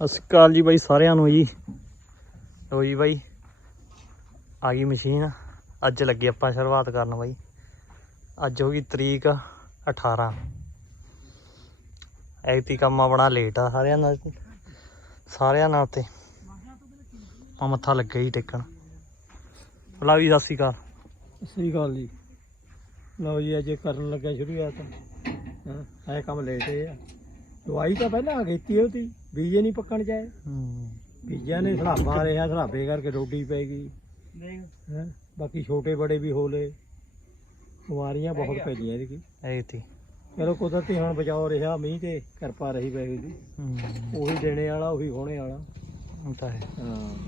ਸਤਿ ਸ਼੍ਰੀ ਅਕਾਲ ਜੀ ਬਾਈ ਸਾਰਿਆਂ ਨੂੰ ਜੀ। ਲੋ ਜੀ ਬਾਈ, ਆ ਗਈ ਮਸ਼ੀਨ। ਅੱਜ ਲੱਗੇ ਆਪਾਂ ਸ਼ੁਰੂਆਤ ਕਰਨ ਬਾਈ। ਅੱਜ ਹੋ ਗਈ ਤਰੀਕ 18 ਐਤੀ ਕੰਮ ਆਪਣਾ ਲੇਟ ਆ ਸਾਰਿਆਂ ਨਾਲ। ਸਾਰਿਆਂ ਨਾਲ ਤੇ ਆ ਮੱਥਾ ਲੱਗੇ ਜੀ ਟੇਕਣ। ਬੁਲਾ ਵੀ ਸਤਿ ਸ਼੍ਰੀ ਅਕਾਲ। ਸਤਿ ਸ੍ਰੀ ਅਕਾਲ ਜੀ। ਲਓ ਜੀ, ਅੱਜ ਕਰਨ ਲੱਗਿਆ ਸ਼ੁਰੂਆਤ। ਹਾਂ ਇਹ ਕੰਮ ਲੇਟ ਹੈ ਦਵਾਈ ਤਾਂ ਪਹਿਲਾਂ ਕੀਤੀ ਉਹਦੀ। ਬੀਜੇ ਨਹੀਂ ਪੱਕਣ ਚਾਏ ਹੂੰ। ਬੀਜਿਆਂ ਨੇ ਸਲਾਬਾ ਰਿਹਾ ਸਲਾਬੇ ਕਰਕੇ ਰੋਟੀ ਪੈ ਗਈ। ਹੈਂ? ਬਾਕੀ ਛੋਟੇ ਬੜੇ ਵੀ ਹੋਲੇ ਬਿਮਾਰੀਆਂ ਬਹੁਤ ਪੈ ਗਈਆਂ ਇਹਦੀ ਐਤੀ ਚਲੋ ਕੁਦਰਤੀ ਹੁਣ ਬਚਾਓ ਰਿਹਾ ਮੀਂਹ ਤੇ ਕਿਰਪਾ ਰਹੀ ਪੈ ਗਈ। ਹੂੰ। ਉਹੀ ਦੇਣੇ ਵਾਲਾ ਉਹੀ ਹੋਣੇ ਵਾਲਾ। ਉਹ ਤਾਂ ਹੈ। ਹਾਂ।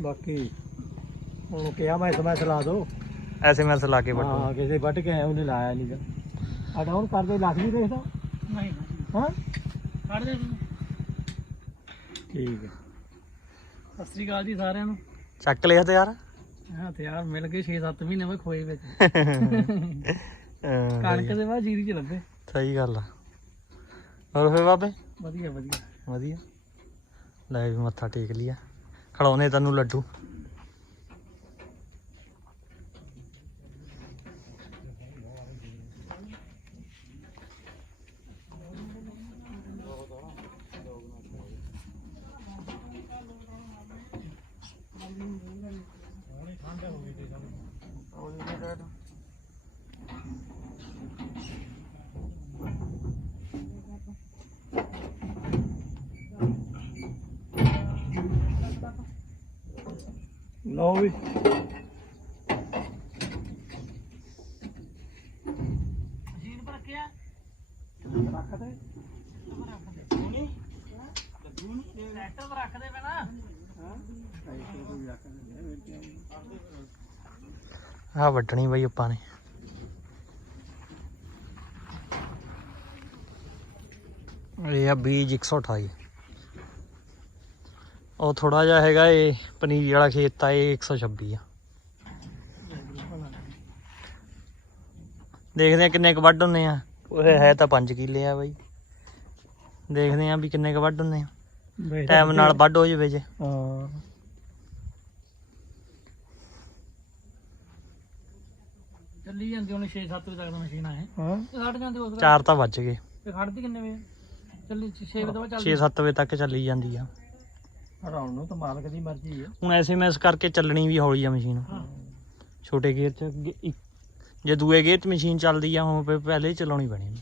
ਬਾਕੀ ਉਹਨੂੰ ਕਿਹਾ ਮੈਂ ਸਮਝ ਲਾ ਦੋ। ਐਸਐਮਐਸ ਲਾ ਕੇ ਹਾਂ ਕਿਸੇ ਵੱਢ ਕੇ ਆਇਆ ਉਹਨੇ ਲਾਇਆ ਨਹੀਂ ਤਾਂ ਆ ਡਾਊਨ ਕਰਦੇ ਲੱਗ ਨਹੀਂ ਦੇਖਦਾ। ਨਹੀਂ। ਹਾਂ? ਕੱਢ ਦੇ ਠੀਕ ਹੈ। ਸਤਿ ਸ਼੍ਰੀ ਅਕਾਲ ਜੀ ਸਾਰਿਆਂ ਨੂੰ। ਚੱਕ ਲਿਆ ਤੇ ਯਾਰ ਹਾਂ ਤੇ ਯਾਰ ਮਿਲ ਗਏ 6-7 ਮਹੀਨੇ ਬਾਅਦ ਖੋਏ ਵਿੱਚ। ਕਣਕ ਦੇ ਬਾਅਦ ਜੀਰੀ ਚ ਲੱਭੇ ਸਹੀ ਗੱਲ ਆ। ਹੋਰ ਫੇ ਬਾਬੇ? ਵਧੀਆ ਵਧੀਆ। ਵਧੀਆ। ਲੈ ਵੀ ਮੱਥਾ ਟੇਕ ਲਿਆ। ਖੜਾਉਨੇ ਤੈਨੂੰ ਲੱਡੂ। ਲਓ ਵੀ। ਮਸ਼ੀਨ ਪਰ ਰੱਖਿਆ ਰੱਖ ਦੇ ਟਰੈਕਟਰ ਪਰ ਰੱਖ ਦੇ ਪਹਿਲਾਂ। ਆ ਵੱਢਣੀ ਬਈ ਆਪਾਂ ਨੇ। ਇਹ ਆ ਬੀਜ 128 ਉਹ ਥੋੜਾ ਜਿਹਾ ਹੈਗਾ ਇਹ ਪਨੀਰੀ ਵਾਲਾ ਖੇਤ ਆ ਇਹ 126 ਆ। ਦੇਖਦੇ ਆ ਕਿੰਨੇ ਕ ਵੱਢ ਹੁੰਨੇ ਆ। ਉਹ ਹੈ ਤਾਂ 5 ਕਿੱਲੇ ਆ ਬਈ। ਦੇਖਦੇ ਆ ਵੀ ਕਿੰਨੇ ਕ ਵੱਢ ਹੁੰਨੇ ਆ। ਟਾਈਮ ਨਾਲ ਵੱਢ ਹੋ ਜਾਵੇ ਜੇ। ਹਾਂ। ਚੱਲੀ ਜਾਂਦੀ ਉਹਨੇ 6-7 ਵਜੇ ਤੱਕ ਦਾ ਮਸ਼ੀਨ ਆਏ। ਹਾਂ। ਛੱਡ ਜਾਂਦੀ ਉਸ ਚਾਰ ਤਾਂ ਵੱਜ ਗਏ। ਤੇ ਖੜਦੀ ਕਿੰਨੇ ਵਜੇ? ਚੱਲੀ 6 ਵਜੇ ਤੋਂ 6-7 ਵਜੇ ਤੱਕ ਚੱਲੀ ਜਾਂਦੀ ਆ। ਹਟਾਉਣ ਨੂੰ ਤਾਂ ਮਾਲਕ ਦੀ ਮਰਜ਼ੀ ਹੈ। ਹੁਣ ਐਸਐਮਐਸ ਕਰਕੇ ਚੱਲਣੀ ਵੀ ਹੌਲੀ ਆ ਮਸ਼ੀਨ। ਛੋਟੇ ਗੇਅਰ ਚ ਇੱਕ- ਜੇ ਦੂਏ ਗੇਅਰ ਚ ਮਸ਼ੀਨ ਚੱਲਦੀ ਆ ਹੁਣ ਫਿਰ ਪਹਿਲੇ ਹੀ ਚਲਾਉਣੀ ਪੈਣੀ ਇਹਨੂੰ।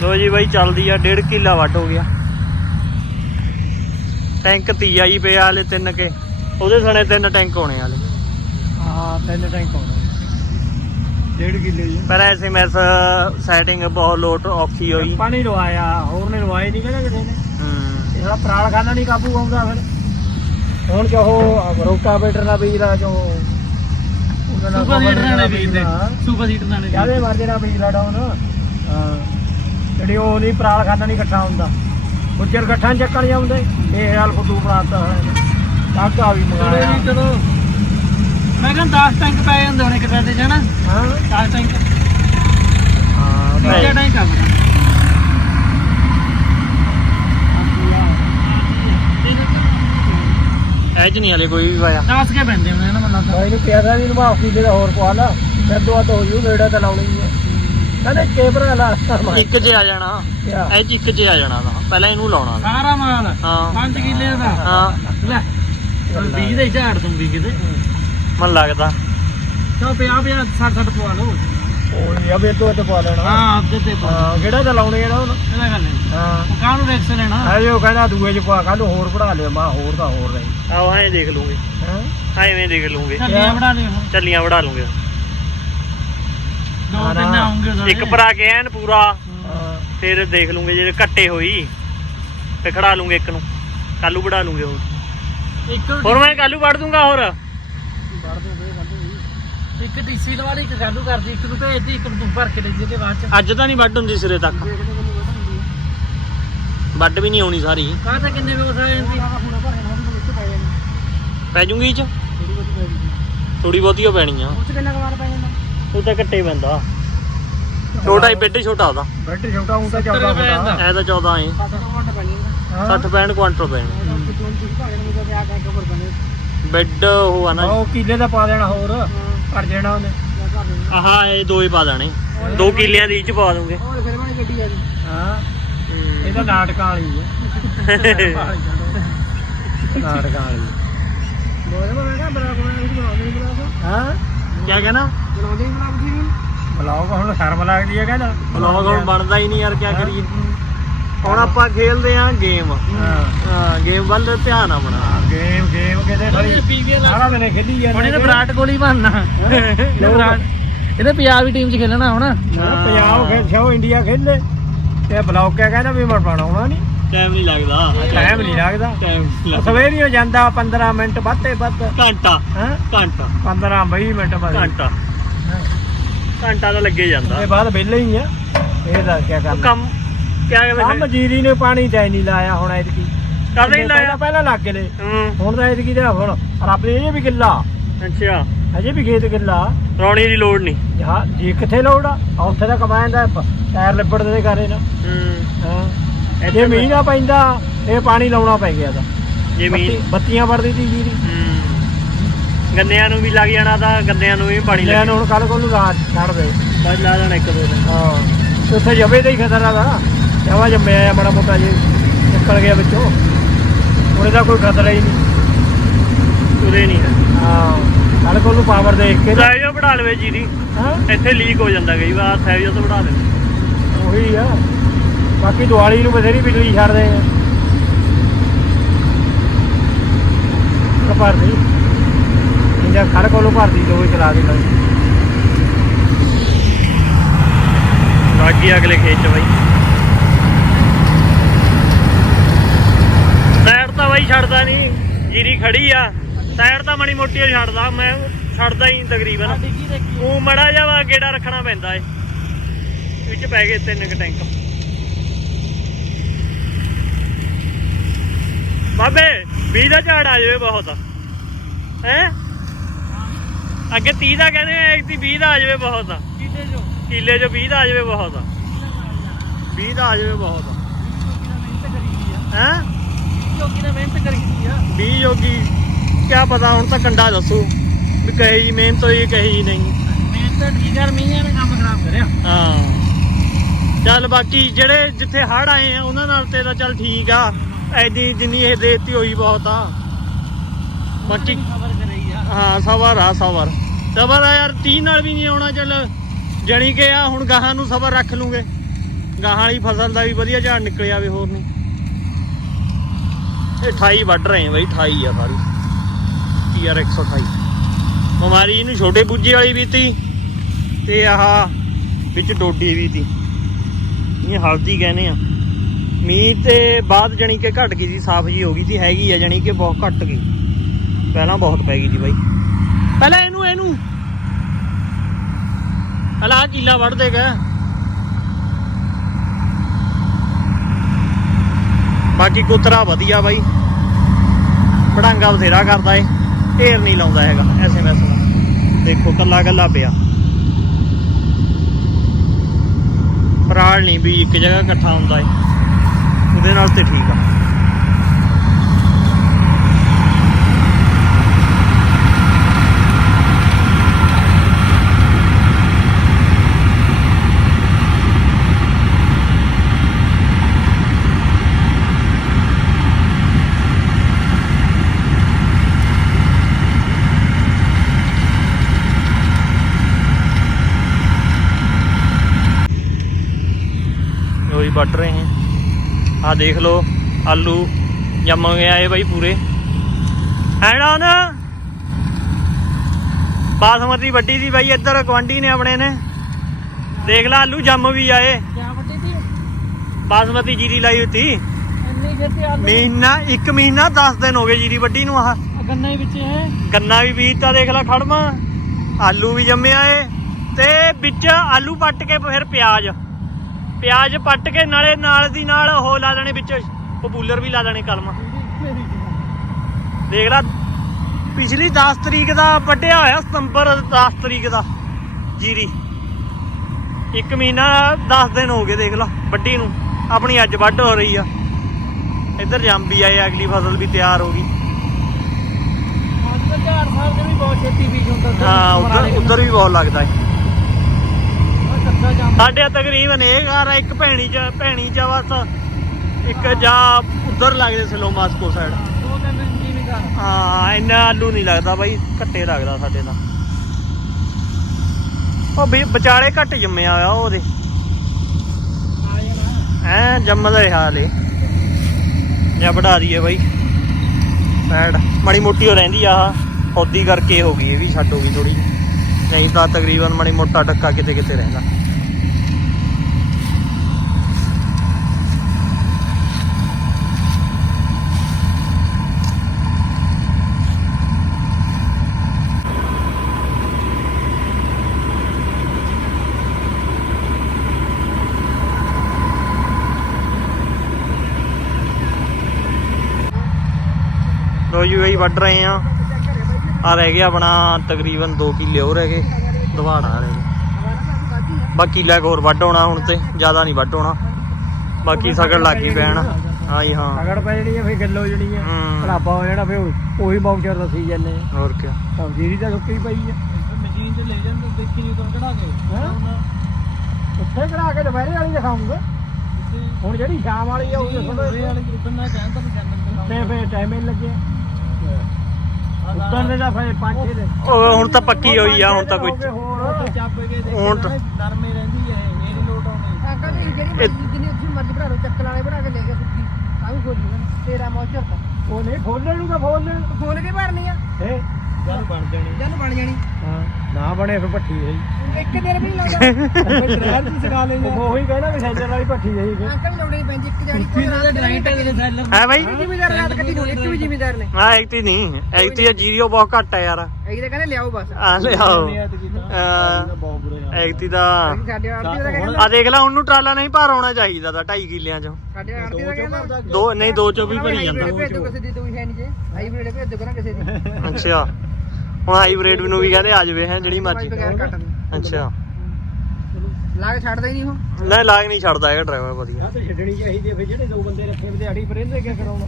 ਲੋ ਜੀ ਬਾਈ ਚੱਲਦੀ ਆ ਡੇਢ ਕਿੱਲਾ ਵੱਢ ਹੋ ਗਿਆ। ਟੈਂਕ ਤੀਆ ਹੀ ਪਿਆ ਹਲੇ ਤਿੰਨ ਕੇ। ਉਹਦੇ ਸਣੇ ਤਿੰਨ ਟੈਂਕ ਹੋਣੇ ਵਾਲੇ ਹਾਂ ਤਿੰਨ ਟੈਂਕ ਆਉਣੇ ਡੇਢ ਕਿੱਲੇ ਜੀ। ਪਰ ਐਸਐਮਐਸ ਸੈਟਿੰਗ ਬਹੁਤ ਲੋਟ ਔਖੀ ਹੋਈ। ਪਾਣੀ ਲਵਾਇਆ ਹੋਰ ਨੇ ਲਵਾਏ ਨਹੀਂ ਕਿਹੜਾ ਕਿਸੇ ਨੇ। ਹੂੰ। ਇਹ ਸਾਲਾ ਪ੍ਰਾਲ ਖਾਨਾ ਨਹੀਂ ਕਾਬੂ ਆਉਂਦਾ ਫਿਰ। ਹੁਣ ਜੋ ਉਹ ਦਾ ਬੀਜ ਦਾ ਜੋ ਉਹਦਾ ਨਾਮ ਸੁਪਰ ਸੀਡਰ ਨਾਲੇ ਬੀਜ ਦੇ ਹਾਂ। ਸੁਪਰ ਸੀਡਰ ਨਾਲੇ ਕਾਹਦੇ ਮਰ ਜਿਹੜਾ ਬੀਜ ਲਾੜਾ ਹੁਣ ਹਾਂ। ਜਿਹੜੀ ਉਹ ਨਹੀਂ ਪ੍ਰਾਲ ਖਾਨਾ ਨਹੀਂ ਇਕੱਠਾ ਹੁੰਦਾ। ਗੁੱਜਰ ਇਕੱਠਾ ਚੱਕਣ ਜਾਂਦੇ। ਇਹ ਹਾਲ ਫੁੱਦੂ ਬਣਾਤਾ ਹੈ ਕਾਕਾ ਵੀ ਮੰਗਾਇਆ। ਚਲੋ। ਮੈਂ ਕਹਿੰਦਾ 10 ਟੈਂਕ ਪੈ ਜਾਂਦੇ ਹੁਣ ਇੱਕ ਟਰਾਲੇ ਚ ਹਨਾ ਹਾਂ। 10 ਟੈਂਕ ਹਾਂ ਤੀਜਾ ਟੈਂਕ ਆ ਬਣਾ ਐਜ ਨਹੀਂ ਹਲੇ ਕੋਈ ਵੀ ਪਾਇਆ। 10 ਕੇ ਪੈਂਦੇ ਹੁੰਦੇ ਨਾ ਮਨ ਮੈਂ ਇਹਨੂੰ ਕਿਹਾ ਤਾਂ ਵੀ ਨੂੰ ਮਾਫੀ ਦੇ ਹੋਰ ਪਵਾ ਲਾ। ਫਿਰ ਦੁਆ ਤਾਂ ਹੋ ਜੂ ਨੇੜਾ ਤਾਂ ਲਾਉਣੀ ਹੀ ਕਹਿੰਦੇ ਕੇਬਰਾ ਲਾ ਇੱਕ ਚ ਆ ਜਾਣਾ? ਐਜ ਇੱਕ ਚ ਆ ਜਾਣਾ ਦਾ ਪਹਿਲਾਂ ਇਹਨੂੰ ਲਾਉਣਾ ਦਾ ਸਾਰਾ ਮਾਲ। ਹਾਂ। 5 ਕਿੱਲੇ ਦਾ। ਹਾਂ। ਲੈ। ਬੀਜ ਦੇ ਝਾੜ ਦੂੰਗੀ ਕਿਤੇ। ਮਨ ਲੱਗਦਾ। ਚੋ 50 50 60 60 ਪਵਾ ਲਓ। ਓਏ ਅਬੇ ਤੋਂ ਤੇ ਪਵਾ ਲੈਣਾ। ਹਾਂ ਅੱਧੇ ਤੇ ਹਾਂ ਕਿਹੜਾ ਤਾਂ ਲਾਉਣੇ ਜਿਹੜਾ ਹੁਣ? ਇਹਦਾ ਗੱਲ ਹੈ। ਹਾਂ। ਕਾਹਨੂੰ ਰਿਕਸ ਲੈਣਾ? ਐ ਜੋ ਕਹਿੰਦਾ ਦੂਏ ਚ ਪਾ ਕੱਲ ਹੋਰ ਪੜਾ ਲਿਆ ਮਾ ਹੋਰ ਤਾਂ ਹੋਰ ਰਹੀ ਆਓ ਐਂ ਦੇਖ ਲੂਗੇ। ਹੈ? ਐਵੇਂ ਦੇਖ ਲੂਗੇ। ਚੱਲੀਆਂ ਬਣਾ ਲਿਓ। ਚੱਲੀਆਂ ਵੜਾ ਲੂਗੇ। ਦੋ ਤਿੰਨ ਆਉਂਗੇ ਇੱਕ ਭਰਾ ਕੇ ਐਨ ਪੂਰਾ ਫਿਰ ਦੇਖ ਲੂਗੇ ਜੇ ਕੱਟੇ ਹੋਈ। ਤੇ ਖੜਾ ਲੂਗੇ ਇੱਕ ਨੂੰ। ਕੱਲੂ ਵੜਾ ਲੂਗੇ ਹੋਰ। ਇੱਕ ਹੋਰ ਮੈਂ ਕੱਲੂ ਵੜ ਦੂੰਗਾ ਹੋਰ। ਇੱਕ ਟੀਸੀ ਲਵਾ ਲਈ ਇੱਕ ਗਾਲੂ ਕਰਦੀ ਇੱਕ ਨੂੰ ਭੇਜਦੀ ਇੱਕ ਨੂੰ ਤੂੰ ਭਰ ਕੇ ਲੈ ਜੇ ਕੇ ਬਾਅਦ ਚ। ਅੱਜ ਤਾਂ ਨਹੀਂ ਵੱਢ ਹੁੰਦੀ ਸਿਰੇ ਤੱਕ। ਦੇਖਦੇ ਹੈ ਵੱਢ ਵੀ ਨਹੀਂ ਆਉਣੀ ਸਾਰੀ। ਕਾਹ ਤਾਂ ਕਿੰਨੇ ਵੇ ਉਠਾ ਜਾਂਦੀ? ਪੈ ਜੂਗੀ ਇਹ ਚ? ਥੋੜੀ ਬਹੁਤੀ ਓ ਪੈਣੀ ਆ। ਉੱਚ ਕਿੰਨਾ ਕਮਾਲ ਪੈ ਜਾਂਦਾ? ਉਹ ਤਾਂ ਕੱਟੇ ਪੈਂਦਾ। ਛੋਟਾ ਹੀ ਬੈੱਡ ਛੋਟਾ ਉਹਦਾ। ਬੈਠ ਛੋਟਾ ਹੁੰਦਾ। 14 ਫੁੱਟ ਐ ਤਾਂ 14 ਐ 60 ਪੈਣ ਕੁਆਂਟਲ ਪੈਣ। ਬੈੱਡ ਉਹ ਆ ਨਾ। ਉਹ ਕਿੱਲੇ ਦਾ ਪਾ ਦੇਣਾ ਹੋਰ ਘੜ ਜਾਣਾ ਉਹਨੇ। ਆਹਾ ਇਹ ਦੋ ਹੀ ਪਾ ਦੇਣੇ। ਦੋ ਕਿੱਲਿਆਂ ਦੀ ਚ ਪਾ ਦੂੰਗੇ। ਹਾਂ। ਇਹ ਤਾਂ ਨਾਟਕਾਂ ਵਾਲੀ ਹੈ ਨਾਟਕਾਂ ਵਾਲੀ। ਹਾਂ? ਕਿਆ ਕਹਿਣਾ? ਬਲੌਗ ਹੁਣ ਸ਼ਰਮ ਲੱਗਦੀ ਹੈ ਕਹਿੰਦਾ। ਵਲੌਗ ਹੁਣ ਬਣਦਾ ਹੀ ਨਹੀਂ ਯਾਰ ਕਿਆ ਕਰੀਏ। ਹੁਣ ਆਪਾਂ ਖੇਲਦੇ ਆਂ ਗੇਮ। ਹਾਂ। ਹਾਂ ਗੇਮ ਵੱਲ ਧਿਆਨ ਆਪਣਾ। ਗੇਮ ਗੇਮ ਕਿਤੇ ਖੜੀ ਸਾਰਾ ਦਿਨ ਖੇਲੀ ਜਾਂਦੇ ਹੁਣ ਇਹਨੇ ਵਿਰਾਟ ਕੋਹਲੀ ਬਣਨਾ। ਇਹਨੇ ਵਿਰਾਟ ਇਹਨੇ ਪੰਜਾਬ ਦੀ ਟੀਮ 'ਚ ਖੇਲਣਾ ਹੁਣ। ਹਾਂ, ਪੰਜਾਬ ਖੇਲ ਛੋ ਇੰਡੀਆ ਖੇਲੇ। ਤੇ ਬਲੌਗ ਕਿਆ ਕਹਿੰਦਾ ਵੀ ਮੈਂ ਬਣਾਉਣਾ ਨਹੀਂ ਟਾਈਮ ਨਹੀਂ ਲੱਗਦਾ। ਟਾਈਮ ਨਹੀਂ ਲੱਗਦਾ। ਟਾਈਮ ਸਵੇਰੀਓ ਜਾਂਦਾ 15 ਮਿੰਟ ਵੱਧੇ ਵੱਧ। ਘੰਟਾ। ਹਾਂ? ਘੰਟਾ। 15 20 ਮਿੰਟ ਬਾਅਦ ਘੰਟਾ। ਘੰਟਾ ਤਾਂ ਲੱਗੇ ਜਾਂਦਾ। ਇਹ ਬਾਅਦ ਵਿਹਲੇ ਹੀ ਆ। ਇਹ ਦੱਸ ਕਿਆ ਉਹ ਕਰਨਾ। ਕੰਮ ਕਿਆ ਕੰਮ ਕਹਿੰਦੇ ਜੀਰੀ ਨੇ? ਪਾਣੀ ਤਾਂ ਨਹੀਂ ਲਾਇਆ ਹੁਣ ਐਤਕੀ। ਕਦੇ ਨਹੀਂ ਲਾਇਆ? ਪਹਿਲਾਂ ਲੱਗ ਗਏ ਹੂੰ। ਹੁਣ ਤਾਂ ਐਤਕੀ ਦਾ ਹੁਣ ਰੱਬ ਨੇ ਇਹ ਵੀ ਕਿੱਲਾ ਅੱਛਾ। ਅਜੇ ਵੀ ਖੇਤ ਕਿੱਲਾ ਰੌਣੀ ਦੀ ਲੋੜ ਨਹੀਂ। ਜਹਾ ਜੀ ਕਿੱਥੇ ਲੋੜ ਆ ਆ ਉੱਥੇ ਤਾਂ ਕਮਾਇਆ ਦਾ ਟਾਇਰ ਲਿਬੜਦੇ ਦੇ ਕਰੇ ਨਾ। ਹੂੰ। ਹਾਂ। ਇੱਥੇ ਜੇ ਮੀਂਹ ਨਾ ਪੈਂਦਾ ਇਹ ਪਾਣੀ ਲਾਉਣਾ ਪੈ ਗਿਆ ਤਾਂ। ਜ਼ਮੀਨ ਬੱਤੀ- ਬੱਤੀਆਂ ਵੜਦੀ ਸੀ ਜੀਰੀ ਹੂੰ। ਗੰਨਿਆਂ ਨੂੰ ਵੀ ਲੱਗ ਜਾਣਾ ਤਾਂ ਗੰਨਿਆਂ ਨੂੰ ਵੀ ਪਾਣੀ ਲੈਣ ਹੁਣ ਕੱਲ ਕੋਲ ਨੂੰ ਰਾਤ ਛੱਡ ਦੇ। ਬਸ ਲਾ ਦੇਣਾ ਇੱਕ ਦੋ ਦਿਨ। ਹਾਂ। ਉੱਥੇ ਜਵੇ ਦਾ ਹੀ ਖਤਰਾ ਦਾ ਜਵਾ ਜੰਮਿਆ ਆ ਮਾੜਾ ਮੋਟਾ ਜੇ ਨਿਕਲ ਗਿਆ ਵਿੱਚੋਂ। ਉਹਦੇ ਦਾ ਕੋਈ ਖਤਰਾ ਹੀ ਨਹੀਂ। ਤੁਰੇ ਨਹੀਂ ਹੈ। ਹਾਂ। ਕੱਲ ਕੋਲ ਨੂੰ ਪਾਵਰ ਦੇਖ ਕੇ ਸਾਈਜ਼ ਵਧਾ ਲਵੇ ਜੀਰੀ ਹਾਂ। ਇੱਥੇ ਲੀਕ ਹੋ ਜਾਂਦਾ ਕਈ ਵਾਰ ਸਾਈਜ਼ ਤੋਂ ਵਧਾ ਦੇ ਉਹੀ ਆ। ਬਾਕੀ ਦੀਵਾਲੀ ਨੂੰ ਬਥੇਰੀ ਬਿਜਲੀ ਛੱਡਦੇ ਆ ਭਰਦੀ। ਇਹਦਾ ਖੜ ਕੋਲੋਂ ਭਰਦੀ ਲੋਏ ਚਲਾ ਦੇ ਲੈ ਲੱਗ ਅਗਲੇ ਖੇਤ ਚ ਬਾਈ ਸਾਈਡ ਤਾਂ ਬਾਈ ਛੱਡਦਾ ਨਹੀਂ ਜੀਰੀ ਖੜੀ ਆ। ਸਾਈਡ ਤਾਂ ਮਣੀ ਮੋਟੀ ਛੱਡਦਾ। ਮੈਂ ਛੱਡਦਾ ਹੀ ਤਕਰੀਬਨ। ਉਹ ਮੜਾ ਜਾ ਵਾ ਗੇੜਾ ਰੱਖਣਾ ਪੈਂਦਾ ਏ। ਵਿੱਚ ਪੈ ਗਏ ਤਿੰਨ ਕੁ ਟੈਂਕ। ਬਾਬੇ ਵੀਹ ਦਾ ਝਾੜ ਆ ਜਾਵੇ ਬਹੁਤ। ਹੈ? ਅੱਗੇ 30 ਦਾ ਕਹਿੰਦੇ ਆ ਇੱਕ 20 ਦਾ ਆ ਜਾਵੇ ਬਹੁਤ। ਆ ਕਿਤੇ ਜੋ ਕਿੱਲੇ 'ਚ 20 ਦਾ ਆ ਜਾਵੇ ਬਹੁਤ। ਆ। 20 ਦਾ ਆ ਜਾਵੇ ਬਹੁਤ। ਆ। ਹੈ? ਜੋਗੀ ਨੇ ਮਿਹਨਤ ਕਰੀ ਆ। 20 ਜੋਗੀ ਕਿਆ ਪਤਾ ਹੁਣ ਤਾਂ ਕੰਡਾ ਦੱਸੂ ਵੀ ਕਹੇ ਜੀ ਮਿਹਨਤ ਹੋਈ ਕਹੇ ਜੀ ਨਹੀਂ। ਮਿਹਨਤ ਠੀਕ ਆ ਮੀਂਹਾਂ ਨੇ ਕੰਮ ਖਰਾਬ ਕਰਿਆ। ਹਾਂ। ਚੱਲ ਬਾਕੀ ਜਿਹੜੇ ਜਿੱਥੇ ਹੜ ਆਏ ਆ ਉਹਨਾਂ ਨਾਲ ਤੇ ਤਾਂ ਚੱਲ ਠੀਕ ਆ। ਐਡੀ ਜਿੰਨੀ ਇਹ ਰੇਤੀ ਹੋਈ ਬਹੁਤ ਆ। ਬਾਕੀ ਖਬਰ ਕਰੀ ਆ। ਹਾਂ ਸਬਰ ਆ ਸਬਰ। ਸਬਰ ਆ ਯਾਰ 30 ਨਾਲ ਵੀ ਨਹੀਂ ਆਉਣਾ ਚੱਲ। ਜਣੀ ਕਿ ਆ ਹੁਣ ਗਾਹਾਂ ਨੂੰ ਸਬਰ ਰੱਖ ਲੂਗੇ। ਗਾਹਾਂ ਵਾਲੀ ਫਸਲ ਦਾ ਵੀ ਵਧੀਆ ਝਾੜ ਨਿਕਲ ਜਾਵੇ ਹੋਰ ਨਹੀਂ ਇਹ 28 ਵੱਢ ਰਹੇ ਆ ਬਈ 28 ਆ ਸਾਰੀ। ਟੀਆਰ 128 ਬਿਮਾਰੀ ਇਹਨੂੰ ਛੋਟੇ ਬੁੱਝੇ ਵਾਲੀ ਵੀ ਤੀ ਤੇ ਆਹ ਵਿੱਚ ਡੋਡੀ ਵੀ ਤੀ। ਇਹ ਹਲਦੀ ਕਹਿੰਦੇ ਆ। ਮੀਂਹ ਤੇ ਬਾਅਦ ਜਣੀ ਕਿ ਘਟ ਗਈ ਸੀ, ਸਾਫ਼ ਜੀ ਹੋ ਗਈ ਸੀ, ਹੈਗੀ ਆ ਜਣੀ ਕਿ ਬਹੁਤ ਘਟ ਗਈ। ਪਹਿਲਾਂ ਬਹੁਤ ਪੈ ਗਈ ਸੀ ਬਾਈ। ਪਹਿਲਾਂ ਇਹਨੂੰ ਇਹਨੂੰ। ਪਹਿਲਾਂ ਆਹ ਕੀਲਾ ਵੱਢ ਦੇਗਾ ਬਾਕੀ ਕੁਤਰਾ ਵਧੀਆ ਬਾਈ। ਪੜਾਂਗਾ ਬਥੇਰਾ ਕਰਦਾ ਏ, ਢੇਰ ਨਹੀਂ ਲਾਉਂਦਾ ਹੈਗਾ ਐਸਐਮਐਸ ਦਾ ਦੇਖੋ ਕੱਲਾ ਕੱਲਾ ਪਿਆ। ਪਰਾਲ ਨਹੀਂ ਵੀ ਇੱਕ ਜਗ੍ਹਾ ਇਕੱਠਾ ਹੁੰਦਾ ਏ। ਉਹਦੇ ਨਾਲ ਤੇ ਠੀਕ ਆ। ਵੱਢ ਰਹੇ ਹੈ। ਆ ਦੇਖ ਲਓ ਆਲੂ ਜੰਮ ਗਏ ਆਏ ਬਾਈ ਪੂਰੇ। ਐਂਡ ਆਨ ਬਾਸਮਤੀ ਵੱਡੀ ਦੀ ਬਾਈ ਇੱਧਰ ਗਵਾਂਢੀ ਨੇ ਆਪਣੇ ਨੇ। ਦੇਖ ਲੈ ਆਲੂ ਜੰਮ ਵੀ ਆਏ। ਕਿਆ ਵੱਡੀ ਤੀ ਬਾਸਮਤੀ ਜੀਰੀ ਲਾਈ ਹੋਈ ਤੀ ਇੰਨੀ ਛੇਤੀ ਆਲੂ? ਮਹੀਨਾ ਇੱਕ ਮਹੀਨਾ 10 ਦਿਨ ਹੋ ਗਏ ਜੀਰੀ ਵੱਡੀ ਨੂੰ ਆਹ। ਗੰਨਾ ਹੀ ਵਿੱਚ ਹੈ ਗੰਨਾ ਵੀ ਬੀਜਤਾ ਦੇਖ ਲੈ ਖੜਮਾ। ਆਲੂ ਵੀ ਜੰਮਿਆ ਏ ਤੇ ਵਿੱਚ ਆਲੂ ਪੱਟ ਕੇ ਫਿਰ ਪਿਆਜ਼। ਪਿਆਜ਼ ਪੱਟ ਕੇ ਨਾਲੇ ਨਾਲ ਦੀ ਨਾਲ ਉਹ ਲਾ ਦੇਣੇ ਵਿੱਚ ਪਪੂਲਰ ਵੀ ਲਾ ਦੇਣੇ ਕਲਮ। ਦੇਖ ਲੈ ਪਿਛਲੀ 10 ਤਰੀਕ ਦਾ ਵੱਢਿਆ ਹੋਇਆ ਸਤੰਬਰ 10 ਤਰੀਕ ਦਾ ਜੀਰੀ। ਇੱਕ ਮਹੀਨਾ 10 ਦਿਨ ਹੋ ਗਏ ਦੇਖ ਲਾ ਵੱਢੀ ਨੂੰ। ਆਪਣੀ ਅੱਜ ਵੱਢ ਹੋ ਰਹੀ ਆ। ਇੱਧਰ ਵੀ ਆਏ ਅਗਲੀ ਫਸਲ ਵੀ ਤਿਆਰ ਹੋ ਗਈ। ਹਾਂ ਉਧਰ ਉਧਰ ਵੀ ਬਹੁਤ ਲੱਗਦਾ ਹੈ ਸਾਡੇ ਤਕਰੀਬਨ ਇਹ ਘਰ ਆ, ਇੱਕ ਭੈਣੀ ਚ ਭੈਣੀ ਚ ਬਸ। ਇੱਕ ਜਾਂ ਉਧਰ ਲੱਗਦੇ ਸਲੋ ਮਾਸਕੋ ਸਾਈਡ ਹਾਂ, ਇੰਨਾ ਆਲੂ ਨਹੀਂ ਲੱਗਦਾ ਬਾਈ, ਘੱਟੇ ਲੱਗਦਾ ਸਾਡੇ ਦਾ ਉਹ ਵੀ ਵਿਚਾਲੇ ਘੱਟ ਜੰਮਿਆ ਹੋਇਆ ਉਹਦੇ ਐ ਜੰਮਦਾ ਹੀ ਹਾਲੇ। ਜਾਂ ਵਧਾ ਦਈਏ ਬਾਈ। ਸਾਈਡ ਮਾੜੀ ਮੋਟੀ ਹੋ ਰਹਿੰਦੀ ਆ ਹੌਦੀ ਕਰਕੇ ਹੋ ਗਈ, ਇਹ ਵੀ ਛੱਡ ਹੋ ਗਈ ਥੋੜੀ ਨਹੀਂ ਤਾਂ ਤਕਰੀਬਨ ਮਾੜੀ ਮੋਟਾ ਟੱਕਾ ਕਿਤੇ ਕਿਤੇ ਰਹਿੰਦਾ। ਲੋ ਜੀ ਬਈ ਵੱਢ ਰਹੇ ਆ ਆ ਰਹਿ ਗਿਆ ਆਪਣਾ ਤਕਰੀਬਨ 2 ਕਿੱਲੇ ਹੋਰ ਰਹਿ ਗਏ ਦਵਾੜਾ ਰਹਿ ਬਾਕੀ ਲੈ ਹੋਰ ਵੱਢ ਹੋਣਾ ਹੁਣ ਤੇ ਜ਼ਿਆਦਾ ਨਹੀਂ ਵੱਢ ਹੋਣਾ। ਬਾਕੀ ਸਗੜ ਲੱਗੀ ਪੈਣ। ਆਈ ਹਾਂ। ਅਗੜ ਪੈ ਜਣੀ ਆ ਫੇ ਗੱਲ ਜਣੀ ਆ। ਹੂੰ। ਖਲਾਬਾ ਹੋ ਜਾਣਾ ਫੇ ਉਹੀ ਬਾਉਂਚਰ ਦਸੀ ਜਾਂਦੇ ਹੋਰ ਕੀ ਸਬਜ਼ੀ ਤਾਂ ਸੁੱਕੀ ਪਈ ਆ। ਮਸ਼ੀਨ 'ਚ ਲੈ ਜਾਂਦੇ ਦੇਖੀ ਨਹੀਂ ਤਾਂ ਕਢਾ ਕੇ। ਹੈਂ? ਉੱਥੇ ਕਰਾ ਕੇ ਦੁਪਹਿਰੇ ਵਾਲੀ ਦਿਖਾਉਂਗਾ। ਹੁਣ ਜਿਹੜੀ ਸ਼ਾਮ ਵਾਲੀ ਆ ਉਹ ਥੋੜੇ ਵਾਲੀ ਉਤਨਾ ਕਹਿੰਦਾ ਵੀ ਜੰਨਤ ਤੇ ਫੇ ਟਾਈਮ ਹੀ ਨੀ ਲੱਗਿਆ। ਉੱਤਰ ਦੇ ਦਾ ਫੇ ਪੰਜ ਛੇ ਦੇ ਉਹ ਹੁਣ ਤਾਂ ਪੱਕੀ ਹੋਈ ਆ ਹੁਣ ਤਾਂ ਕੋਈ ਹੋਰ ਚੱਪ ਕੇ ਹੁਣ ਤਾਂ- ਨਰਮੇ ਰਹਿੰਦੀ ਹੈ ਇਹ ਨਹੀਂ ਲੋਟ ਆਉਣੀ ਅੰਕਲ ਜੀ ਜਿਹੜੀ ਮਰਜ਼ੀ ਜਿੰਨੀ ਉੱਚੀ ਮਰਜ਼ੀ ਬਣਾ ਲਓ ਚੱਕਲ ਵਾਲੇ ਬਣਾ ਕੇ ਲੈ ਕੇ ਸੁੱਕੀ। ਆ ਵੀ ਖੋਲ ਤੇਰਾ ਤਾਂ ਉਹ ਨਹੀਂ ਖੋਲਣ ਨੂੰ ਤਾਂ ਖੋਲ ਲੈਣ ਖੋਲ ਕੇ ਭਰਨੀ ਆ। ਹੈ? ਗੱਲ ਬਣ ਜਾਣੀ। ਜਨ ਬਣ ਜਾਣੀ। ਹਾਂ ਨਾ ਬਣੇ ਫੇ ਭੱਠੀ ਰਹੀ ਇੱਕ ਦਿਨ ਵੀ ਨਹੀਂ ਲਾਉਂਦਾ ਟ੍ਰੈਲ ਚ ਸਿਖਾ ਲੈਂਦੇ ਉਹੀ ਕਹਿੰਦਾ ਵੀ ਸੈਂਟਰ ਵਾਲੀ ਭੱਠੀ ਰਹੀ ਫੇ ਅੰਕਲ ਲਾਉਣੀ ਨੀ ਪੈਂਦੀ ਇੱਕ ਦਿਹਾੜੀ ਕੋਈ ਰਾਤ ਡਰਾਈਟ ਦੇ ਸੈਲਰ। ਹੈ ਬਾਈ। ਜ਼ਿਮੀਦਾਰ ਰਾਤ ਕੱਟੀ ਹੋਣੀ ਇੱਕ ਵੀ ਜ਼ਿਮੀਦਾਰ ਨੇ ਹਾਂ ਐਕਟੀ ਨਹੀਂ। ਐਕਟੀ ਜੀਰੀਓ ਬਹੁਤ ਘੱਟ ਆ ਯਾਰ। ਇਹ ਤਾਂ ਕਹਿੰਦੇ ਲਿਆਓ ਬਸ। ਆ ਲਿਆਓ। ਬਹੁਤ ਬੁਰੇ ਹਾਲ ਐਕਟੀ ਦਾ ਸਾਡੇ ਆੜਤੀ ਦਾ ਕਹਿੰਦਾ ਆ ਦੇਖ ਲੈ ਉਹਨੂੰ ਟਰਾਲਾ ਨਹੀਂ ਭਰ ਆਉਣਾ ਚਾਹੀਦਾ ਤਾਂ 2.5 ਕਿੱਲਿਆਂ ਚੋਂ। ਸਾਡੇ ਦਾ ਕਹਿੰਦਾ ਦੋ ਨਹੀਂ ਦੋ ਚੋਂ ਵੀ ਭਰੀ ਜਾਂਦਾ। ਭੇਜ ਦਿਓ ਕਿਸੇ ਦੀ ਦੋਈ ਹੈ ਨਹੀਂ ਜੇ। ਹਾਈਬ੍ਰਿਡ ਭੇਜ ਕਰਾਂ ਕਿਸੇ ਦੀ। ਅੱਛਾ। ਹੁਣ ਹਾਈਬ੍ਰਿਡ ਨੂੰ ਵੀ ਕਹਿੰਦੇ ਆ ਜਾਵੇ ਹੈ ਜਿਹੜੀ ਮਰਜ਼ੀ। ਬਗੈਰ ਕੱਟ ਦੇ। ਅੱਛਾ। ਲਾ ਕੇ ਛੱਡਦਾ ਹੀ ਨਹੀਂ ਉਹ? ਨਹੀਂ ਲਾਗ ਨਹੀਂ ਛੱਡਦਾ ਹੈਗਾ ਡਰਾਈਵਰ ਵਧੀਆ। ਤਾਂ ਛੱਡਣੀ ਚਾਹੀਦੀ ਫੇ ਜਿਹੜੇ ਦੋ ਬੰਦੇ ਰੱਖੇ ਵੇ ਦਿਹਾੜੀ ਪਰ ਇਹਦੇ ਕੀ ਕਰਾਉਣਾ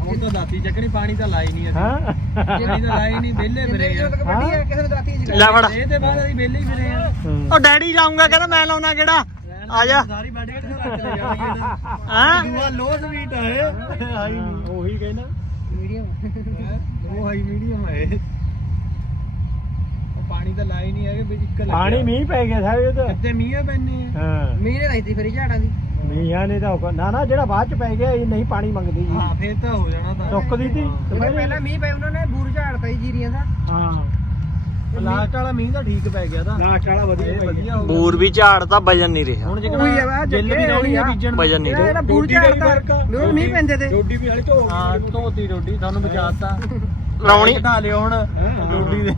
ਹੁਣ ਤਾਂ ਦਾਤੀ ਚੱਕਣੀ ਪਾਣੀ ਤਾਂ ਲਾਈ ਨਹੀਂ ਅਸੀਂ। ਹਾਂ। ਪਾਣੀ ਤਾਂ ਲਾਈ ਨਹੀਂ ਵਿਹਲੇ ਜਿੰਨੇ ਫਿਰੇ ਵੀ ਆ। ਜਦੋਂ ਕਬੱਡੀ ਹੈ ਕਿਸੇ ਨੂੰ ਰਾਤੀ ਜੀ ਲੈ ਫੜ। ਇਹ ਤੇ ਬਾਅਦ ਅਸੀਂ ਵਿਹਲੇ ਹੀ ਫਿਰੇ ਆ। ਉਹ ਡੈਡੀ ਜਾਊਂਗਾ ਕਹਿੰਦਾ ਮੈਂ ਲਾਉਣਾ ਕਿਹੜਾ? ਆ ਜਾ। ਸਾਰੀ ਬਾਡੀ ਕਿੱਥੇ ਰੱਖ ਲੈ ਜਾਣਗੇ ਹਾਂ। ਦੂਆ ਲੋ ਸਵੀਟ ਹੈ ਹਾਈ ਉਹੀ ਕਹਿਣਾ ਮੀਡੀਅਮ। ਉਹ ਹਾਈ ਮੀਡੀਅਮ ਹੈ ਉਹ ਪਾਣੀ ਤਾਂ ਲਾਈ ਨਹੀਂ ਹੈਗੇ ਵੀ ਇੱਕ ਲੱਗਿਆ ਪਾਣੀ ਮੀਂਹ ਪੈ ਗਿਆ ਸਾਹਿਬ ਇਹ ਤਾਂ ਅੱਧੇ ਮੀਂਹ ਪੈਣੇ ਆ। ਹਾਂ। ਮੀਂਹ ਨੇ ਰਹੀ ਫਰੀ ਝਾੜਾਂ ਦੀ। ਮੀਂਹਾਂ ਨੇ ਤਾਂ ਨਾ ਨਾ ਜਿਹੜਾ ਬਾਅਦ ਚ ਪੈ ਗਿਆ ਇਹ ਨਹੀਂ ਪਾਣੀ ਮੰਗਦੀ ਜੀ। ਹਾਂ ਫੇਰ ਤਾਂ ਹੋ ਜਾਣਾ ਤਾਂ। ਸੁੱਕਦੀ ਤੀ ਜਿਹੜੇ ਪਹਿਲਾਂ ਮੀਂਹ ਪਏ ਉਹਨਾਂ ਨੇ ਬੂਰ ਝਾੜਤਾ ਹੀ ਜੀਰੀਆਂ ਦਾ। ਹਾਂ। ਲਾਸਟ ਵਾਲਾ ਮੀਂਹ ਤਾਂ ਠੀਕ ਪੈ ਗਿਆ ਤਾਂ। ਲਾਸਟ ਵਾਲਾ ਵਧੀਆ ਇਹ ਪੈ ਗਿਆ। ਵਧੀਆ ਹੋ ਗਿਆ। ਬੂਰ ਵੀ ਝਾੜ ਤਾਂ ਵਜਨ ਨਹੀਂ ਰਿਹਾ। ਹੁਣ ਉਹੀ ਆ ਜਿਹੜਾ ਵਾ, ਜਿੱਲ ਵੀ ਜੱਗੇ ਆ। ਬੀਜਣ ਵਜਨ ਨਹੀਂ ਜਿਹੜਾ ਰਿਹਾ। ਜਿਹੜਾ ਬੂਰ ਡੋਡੀ ਝਾੜਤਾ। ਮੇਰੇ ਮੀਂਹ ਪੈਂਦੇ ਤੇ। ਡੋਡੀ ਵੀ ਹਾਲੀ ਹਾਂ ਧੋਤੀ ਰੋਟੀ ਤੁਹਾਨੂੰ ਬਚਾਤਾ ਲਾਉਣੀ ਘਟਾ ਲਿਓ ਹੁਣ ਰੋਟੀ ਦੇ।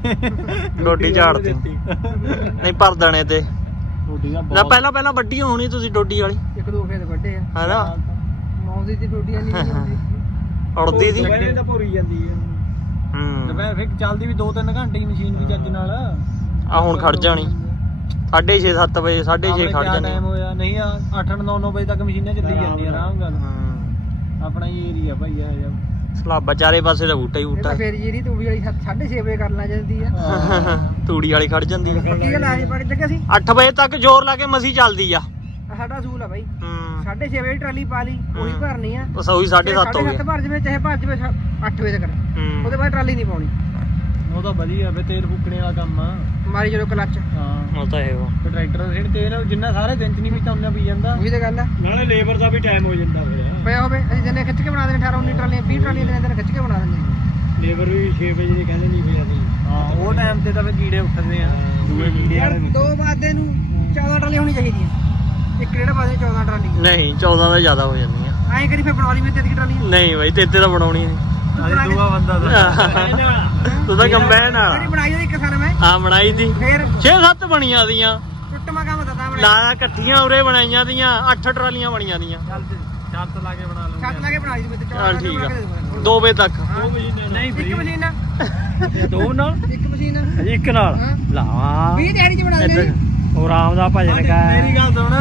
ਡੋਡੀ ਝਾੜਤੀ ਨਹੀਂ ਭਰ ਦੇਣੇ ਤੇ। ਦਾ ਨਾ ਪਹਿਲਾਂ ਪਹਿਲਾਂ ਵੱਡੀ ਹੋਣੀ ਤੁਸੀਂ ਡੋਡੀ ਵਾਲੀ। ਇੱਕ ਦੋ ਫੇਰ ਵੱਡੇ ਆ। ਹੈਨਾ? ਮੌਂਦੀ ਦੀ ਟੋਟੀਆਂ ਨਹੀਂ ਆਉਂਦੀ ਉੜਦੀ ਦੀ। ਦੁਪਹਿਰੇ ਤਾਂ ਭੁਰੀ ਜਾਂਦੀ ਹੈ ਹੂੰ। ਦੁਪਹਿਰ ਫਿਰ ਚੱਲਦੀ ਵੀ 2-3 ਘੰਟੇ ਹੀ ਮਸ਼ੀਨ ਵੀ ਚੱਜ ਨਾਲ। ਆ ਹੁਣ ਖੜ ਜਾਣੀ। 6:30 7 ਵਜੇ 6:30 ਖੜ ਜਾਣੀ। ਟਾਈਮ ਹੋਇਆ? ਨਹੀਂ ਆ 8 9 9 ਵਜੇ ਤੱਕ ਮਸ਼ੀਨਾਂ ਚੱਲੀ ਜਾਂਦੀਆਂ ਆਰਾਮ ਨਾਲ ਹੂੰ। ਆਪਣਾ ਹੀ ਏਰੀਆ ਭਾਈ ਆ ਜਾ ਸਲਾਬਾ ਚਾਰੇ ਪਾਸੇ ਦਾ ਬੂਟਾ ਹੀ ਇਹ ਬੂਟਾ। ਤਾਂ ਫੇਰ ਜਿਹੜੀ ਤੂੜੀ ਵਾਲੀ 6:30 ਵਜੇ ਕਰ ਲਾ ਜਾਂਦੀ ਆ। ਤੂੜੀ ਵਾਲੀ ਖੜ ਜਾਂਦੀ ਆ। ਪੱਕੀ ਗੱਲ ਆ ਜੀ ਪਰ ਜੱਗੇ ਸੀ। 8 ਵਜੇ ਤੱਕ ਜ਼ੋਰ ਲਾ ਕੇ ਮਸੀ ਚੱਲਦੀ ਆ। ਆਹ ਸਾਡਾ ਅਸੂਲ ਆ ਬਾਈ। ਹੂੰ। 6:30 ਵਜੇ ਟਰਾਲੀ ਪਾ ਲਈ ਉਹੀ ਭਰਨੀ ਆ। ਬਸ ਉਹੀ 7:30 ਹੋ ਗਏ ਸੱਤ ਭਰ ਜਵੇ ਚਾਹੇ ਭਰ ਜਵੇ 8 ਵਜੇ ਤੱਕ। ਹੂੰ। ਉਹਦੇ ਬਾਅਦ ਟਰਾਲੀ ਨਹੀਂ ਪਾਉਣੀ। ਉਹ ਤਾਂ ਵਧੀਆ ਫੇ ਤੇਲ ਫੂਕਣੇ ਵਾਲਾ ਕੰਮ ਆ। ਮਾਰੀ ਜਦੋਂ ਕਲੱਚ। ਹਾਂ। ਉਹ ਤਾਂ ਹੈ ਉਹ। ਤੇ ਟਰੈਕਟਰ ਦੇ ਤੇਲ ਜਿੰਨਾ ਸਾਰੇ ਦਿਨ ਚ ਨਹੀਂ ਵਿੱਚ ਆਉਂਦਾ ਪੀ ਜਾਂਦਾ। ਉਹੀ ਤਾਂ ਗੱਲ ਆ। ਨਾਲੇ ਲੇਬਰ ਦਾ ਵੀ ਟਾਈਮ ਹੋ ਜਾਂਦਾ ਫਿਰ। ਪਿਆ ਹੋਵੇ ਅਸੀਂ ਜਨੇ ਖਿੱਚ ਕੇ ਬਣਾ ਦੇਣੇ 18 19 ਟਰਾਲੀਆਂ 20 ਟਰਾਲੀਆਂ ਦੇ ਦਿਨ ਖਿੱਚ ਕੇ ਬਣਾ ਦਿੰਦੇ ਲੇਬਰ ਵੀ 6 ਵਜੇ ਦੇ ਕਹਿੰਦੇ ਨਹੀਂ ਫਿਰ ਅਸੀਂ। ਹਾਂ ਉਹ ਟਾਈਮ ਤੇ ਤਾਂ ਫੇ ਕੀੜੇ ਉੱਠਦੇ ਆ। ਦੂਏ ਕੀੜੇ ਯਾਰ ਦੋ ਬਾਦੇ ਨੂੰ 14 ਟਰਾਲੀਆਂ ਹੋਣੀ ਚਾਹੀਦੀਆਂ। ਇੱਕ ਡੇਢ ਬਾਦੇ 14 ਟਰਾਲੀ ਨਹੀਂ 14 ਦਾ ਜ਼ਿਆਦਾ ਹੋ ਜਾਂਦੀਆਂ। ਐਂ ਕਰੀ ਫੇ ਬਣਾ ਲਈ ਮੈਂ ਤੇਰੀ ਟਰਾਲੀ ਨਹੀਂ ਬਾਈ ਤੇ ਇੱਥੇ ਤਾਂ ਬਣਾਉਣੀ ਨਹੀਂ। ਅਜੇ ਦੂਆ ਬੰਦਾ ਤਾਂ। ਤੂੰ ਤਾਂ ਕੰਬਾਈਨ ਆ ਜਿਹੜੀ ਬਣਾਈ ਉਹਦੀ ਮੈਂ। ਦੀ। ਫੇਰ। 6-7 ਬਣੀਆਂ ਦੀਆਂ। ਟੁੱਟਮਾ ਕੰਮ ਤਾਂ ਤਾਂ ਬਣਾਈ। ਲਾ ਇਕੱਠੀਆਂ ਉਰੇ ਬਣਾਈਆਂ ਦੀਆਂ 8 ਟਰਾਲੀਆਂ ਬਣੀਆਂ ਦੀਆਂ। ਚੱਲ ਤੇ ਚੱਲ ਤਾਂ ਲਾ ਕੇ ਬਣਾ ਲਓ ਛੱਤ ਲਾ ਕੇ ਬਣਾ ਲਈ ਤੇ ਚੱਲ ਠੀਕ ਆ। 2 ਵਜੇ ਤੱਕ। ਨਹੀਂ ਇੱਕ ਮਸ਼ੀਨ ਆ, ਦੋ ਨਾਲ? ਇੱਕ ਮਸ਼ੀਨ ਇੱਕ ਨਾਲ। ਹਾਂ। ਲਾ 20 ਦਿਹਾੜੀ ਚ ਬਣਾ ਲਈ ਉਹ ਰਾਮ ਦਾ ਭਜਨ ਗਾ ਮੇਰੀ ਗੱਲ ਸੁਣ।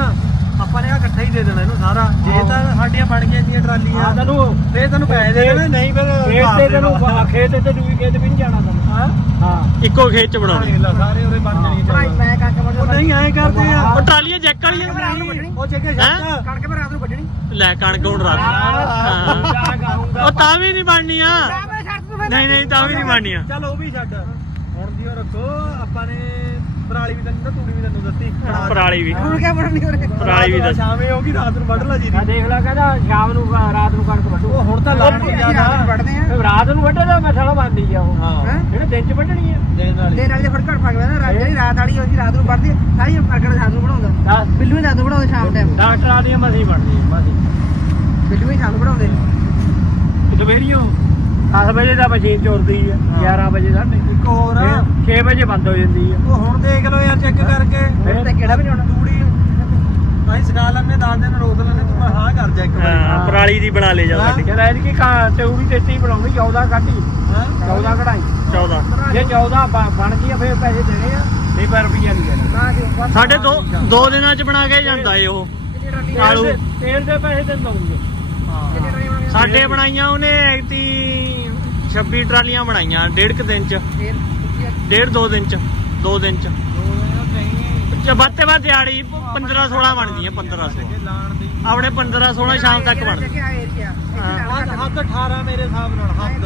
ਆਪਾਂ ਨੇ ਆ ਇਕੱਠਾ ਹੀ ਦੇ ਦੇਣਾ ਇਹਨੂੰ ਸਾਰਾ। ਜੇ ਤਾਂ ਸਾਡੀਆਂ ਬਣ ਗਈਆਂ ਇੰਨੀਆਂ ਟਰਾਲੀਆਂ। ਤੈਨੂੰ ਫੇਰ ਤੈਨੂੰ ਪੈਸੇ ਦੇ ਦੇਣੇ ਨਹੀਂ ਫਿਰ ਖੇਤ ਤੇ ਤੈਨੂੰ ਖੇਤ ਤੇ ਦੂਜੀ ਖੇਤ ਵੀ ਨਹੀਂ ਜਾਣਾ ਤੈਨੂੰ। ਹਾਂ? ਹਾਂ। ਇੱਕੋ ਖੇਤ ਚ ਬਣਾਉਣੀ। ਦੇਖ ਲੈ ਸਾਰੇ ਉਹਦੇ ਬਣ ਬਣਾਈ ਟਰਾਲੀਆਂ। ਮੈਂ ਕੱਟ ਉਹ ਨਹੀਂ ਐਂ ਕਰਦੇ ਆ। ਉਹ ਟਾਲੀਆਂ ਜੈਕ ਵਾਲੀਆਂ ਉਹ ਜੱਗੇ? ਛੱਡ ਕਣਕ ਮੈਂ ਰਾਤ ਨੂੰ ਵੱਢਣੀ। ਲੈ ਕਣਕ ਹੁਣ ਰਾਤ ਹਾਂ। ਉਹ ਤਾਂ ਵੀ ਨਹੀਂ ਬਣਨੀਆਂ। ਆ ਨਹੀਂ ਨਹੀਂ ਤਾਂ ਵੀ ਨਹੀਂ ਬਣਨੀਆਂ। ਚੱਲ ਉਹ ਵੀ ਛੱਡ। ਹੁਣ ਦੀ ਰੱਖੋ ਆਪਾਂ ਨੇ ਪਰਾਲੀ ਵੀ ਤੈਨੂੰ ਤੂੜੀ ਵੀ ਤੈਨੂੰ ਦਿੱਤੀ। ਪਰਾਲੀ ਵੀ। ਹੁਣ ਕਿਆ ਬਣਨੀ ਉਹਨੇ ਪਰਾਲੀ ਵੀ ਦੱਸ। ਸ਼ਾਮੇ ਹੋਗੀ ਰਾਤ ਨੂੰ ਵੱਢ ਲਾ ਜੀ ਆ ਦੇਖ ਲੈ ਕਹਿੰਦਾ ਸ਼ਾਮ ਨੂੰ ਅ, ਰਾਤ ਨੂੰ ਕਣਕ ਵੱਢੂ। ਉਹ ਹੁਣ ਤਾਂ ਲਾਣ ਨਹੀਂ ਅਸੀਂ ਰਾਤ ਨੂੰ ਜਾਣਾ ਵੱਢਦੇ ਆ। ਫਿਰ ਰਾਤ ਨੂੰ ਵੱਢੇ ਤਾਂ ਮੈਂ ਸਾਲਾ ਮੰਨਦੀ ਆ ਉਹ। ਹਾਂ। ਹੈਂ? ਜਿਹੜੇ ਦਿਨ ਚ ਵੱਢਣੀ ਆ। ਦੇਣ ਵਾਲੀ। ਦੇ ਨਾਲ ਦੇ ਫੜ ਘੜ ਫੜ ਨਾ ਰਾਤ ਜਿਹੜੀ ਰਾਤ ਵਾਲੀ ਅਸੀਂ ਰਾਤ ਨੂੰ ਵੱਢਦੇ ਸਾਰੀ ਅਗਰ ਰਾਤ ਨੂੰ ਬਣਾਉਂਦਾ। ਦੱਸ। ਬਿੱਲੂ ਵੀ ਰਾਤ ਨੂੰ ਬਣਾਉਂਦਾ ਸ਼ਾਮ ਟਾਈਮ ਡਾਕਟਰਾਂ ਦੀਆਂ ਮਸੀਂ ਬਣਦੀ ਮਸੀਂ। ਬਿੱਲੂ ਵੀ ਸ਼ਾਮ ਨੂੰ ਬਣਾਉਂਦੇ। ਦੁਪਹਿਰੀਓ 10 ਵਜੇ ਦਾ ਮਸ਼ੀਨ ਚੋਰਦੀ ਆ 11 ਵਜੇ ਸਾਢੇ ਇੱਕ। ਹੋਰ। 6 ਵਜੇ ਬੰਦ ਹੋ ਜਾਂਦੀ ਉਹ ਹੁਣ ਦੇਖ ਲਓ ਯਾਰ ਚੈੱਕ ਕਰਕੇ। ਹੁਣ ਤੇ ਕਿਹੜਾ ਵੀ ਨਹੀਂ ਹੋਣਾ ਤੂੜੀ ਅਸੀਂ ਸਿਖਾ ਲੈਣੇ 10 ਦਿਨ ਰੋਕ ਲੈਣੇ ਤੂੰ ਹਾਂ ਕਰ ਜਾ ਇੱਕ ਹਾਂ ਵਾਰੀ ਪਰਾਲੀ ਦੀ ਬਣਾ ਲੈ ਜਾ ਸਾਡੀ। ਕਹਿੰਦਾ ਇਹਦੀ ਕੀ ਕਾ ਤੇਉੜੀ ਤੇਤੀ ਬਣਾਉਂਦੀ 14 ਕਾਟੀ ਹਾਂ। 14 ਕਢਾਈ। 14 ਜੇ 14 ਬ- ਬਣ ਗਈ ਫਿਰ ਪੈਸੇ ਦੇਣੇ ਆ। ਨਹੀਂ ਪਰ ਰੁਪਈਆ ਨਹੀਂ ਦੇਣਾ। ਬਸ ਸਾਡੇ ਦੋ ਦੋ ਦਿਨਾਂ ਚ ਬਣਾ ਕੇ ਜਾਂਦਾ ਏ ਉਹ। ਆਲੂ। ਤੇਲ ਦੇ- ਪੈਸੇ ਤੇ ਟਰਾਲੀ ਬਣਾਉਣੀ ਸਾਡੇ ਬਣਾਈਆਂ ਉਹਨੇ ਐਤੀ 26 ਟਰਾਲੀਆਂ ਬਣਾਈਆਂ ਡੇਢ ਕੁ ਦਿਨ ਚ। ਫੇਰ ਡੇਢ ਦੋ ਦਿਨ ਚ ਦੋ ਦਿਨ ਚ। ਚ ਵੱਧ ਦਿਹਾੜੀ 15 16 ਬਣਦੀਆਂ 15 16 ਲਾਣ ਦੀ ਆਪਣੇ 15 16 ਸ਼ਾਮ ਤੱਕ ਬਣਦੀ। ਹੱਦ ਹੱਦ 18 ਮੇਰੇ ਹਿਸਾਬ ਨਾਲ ਹੱਦ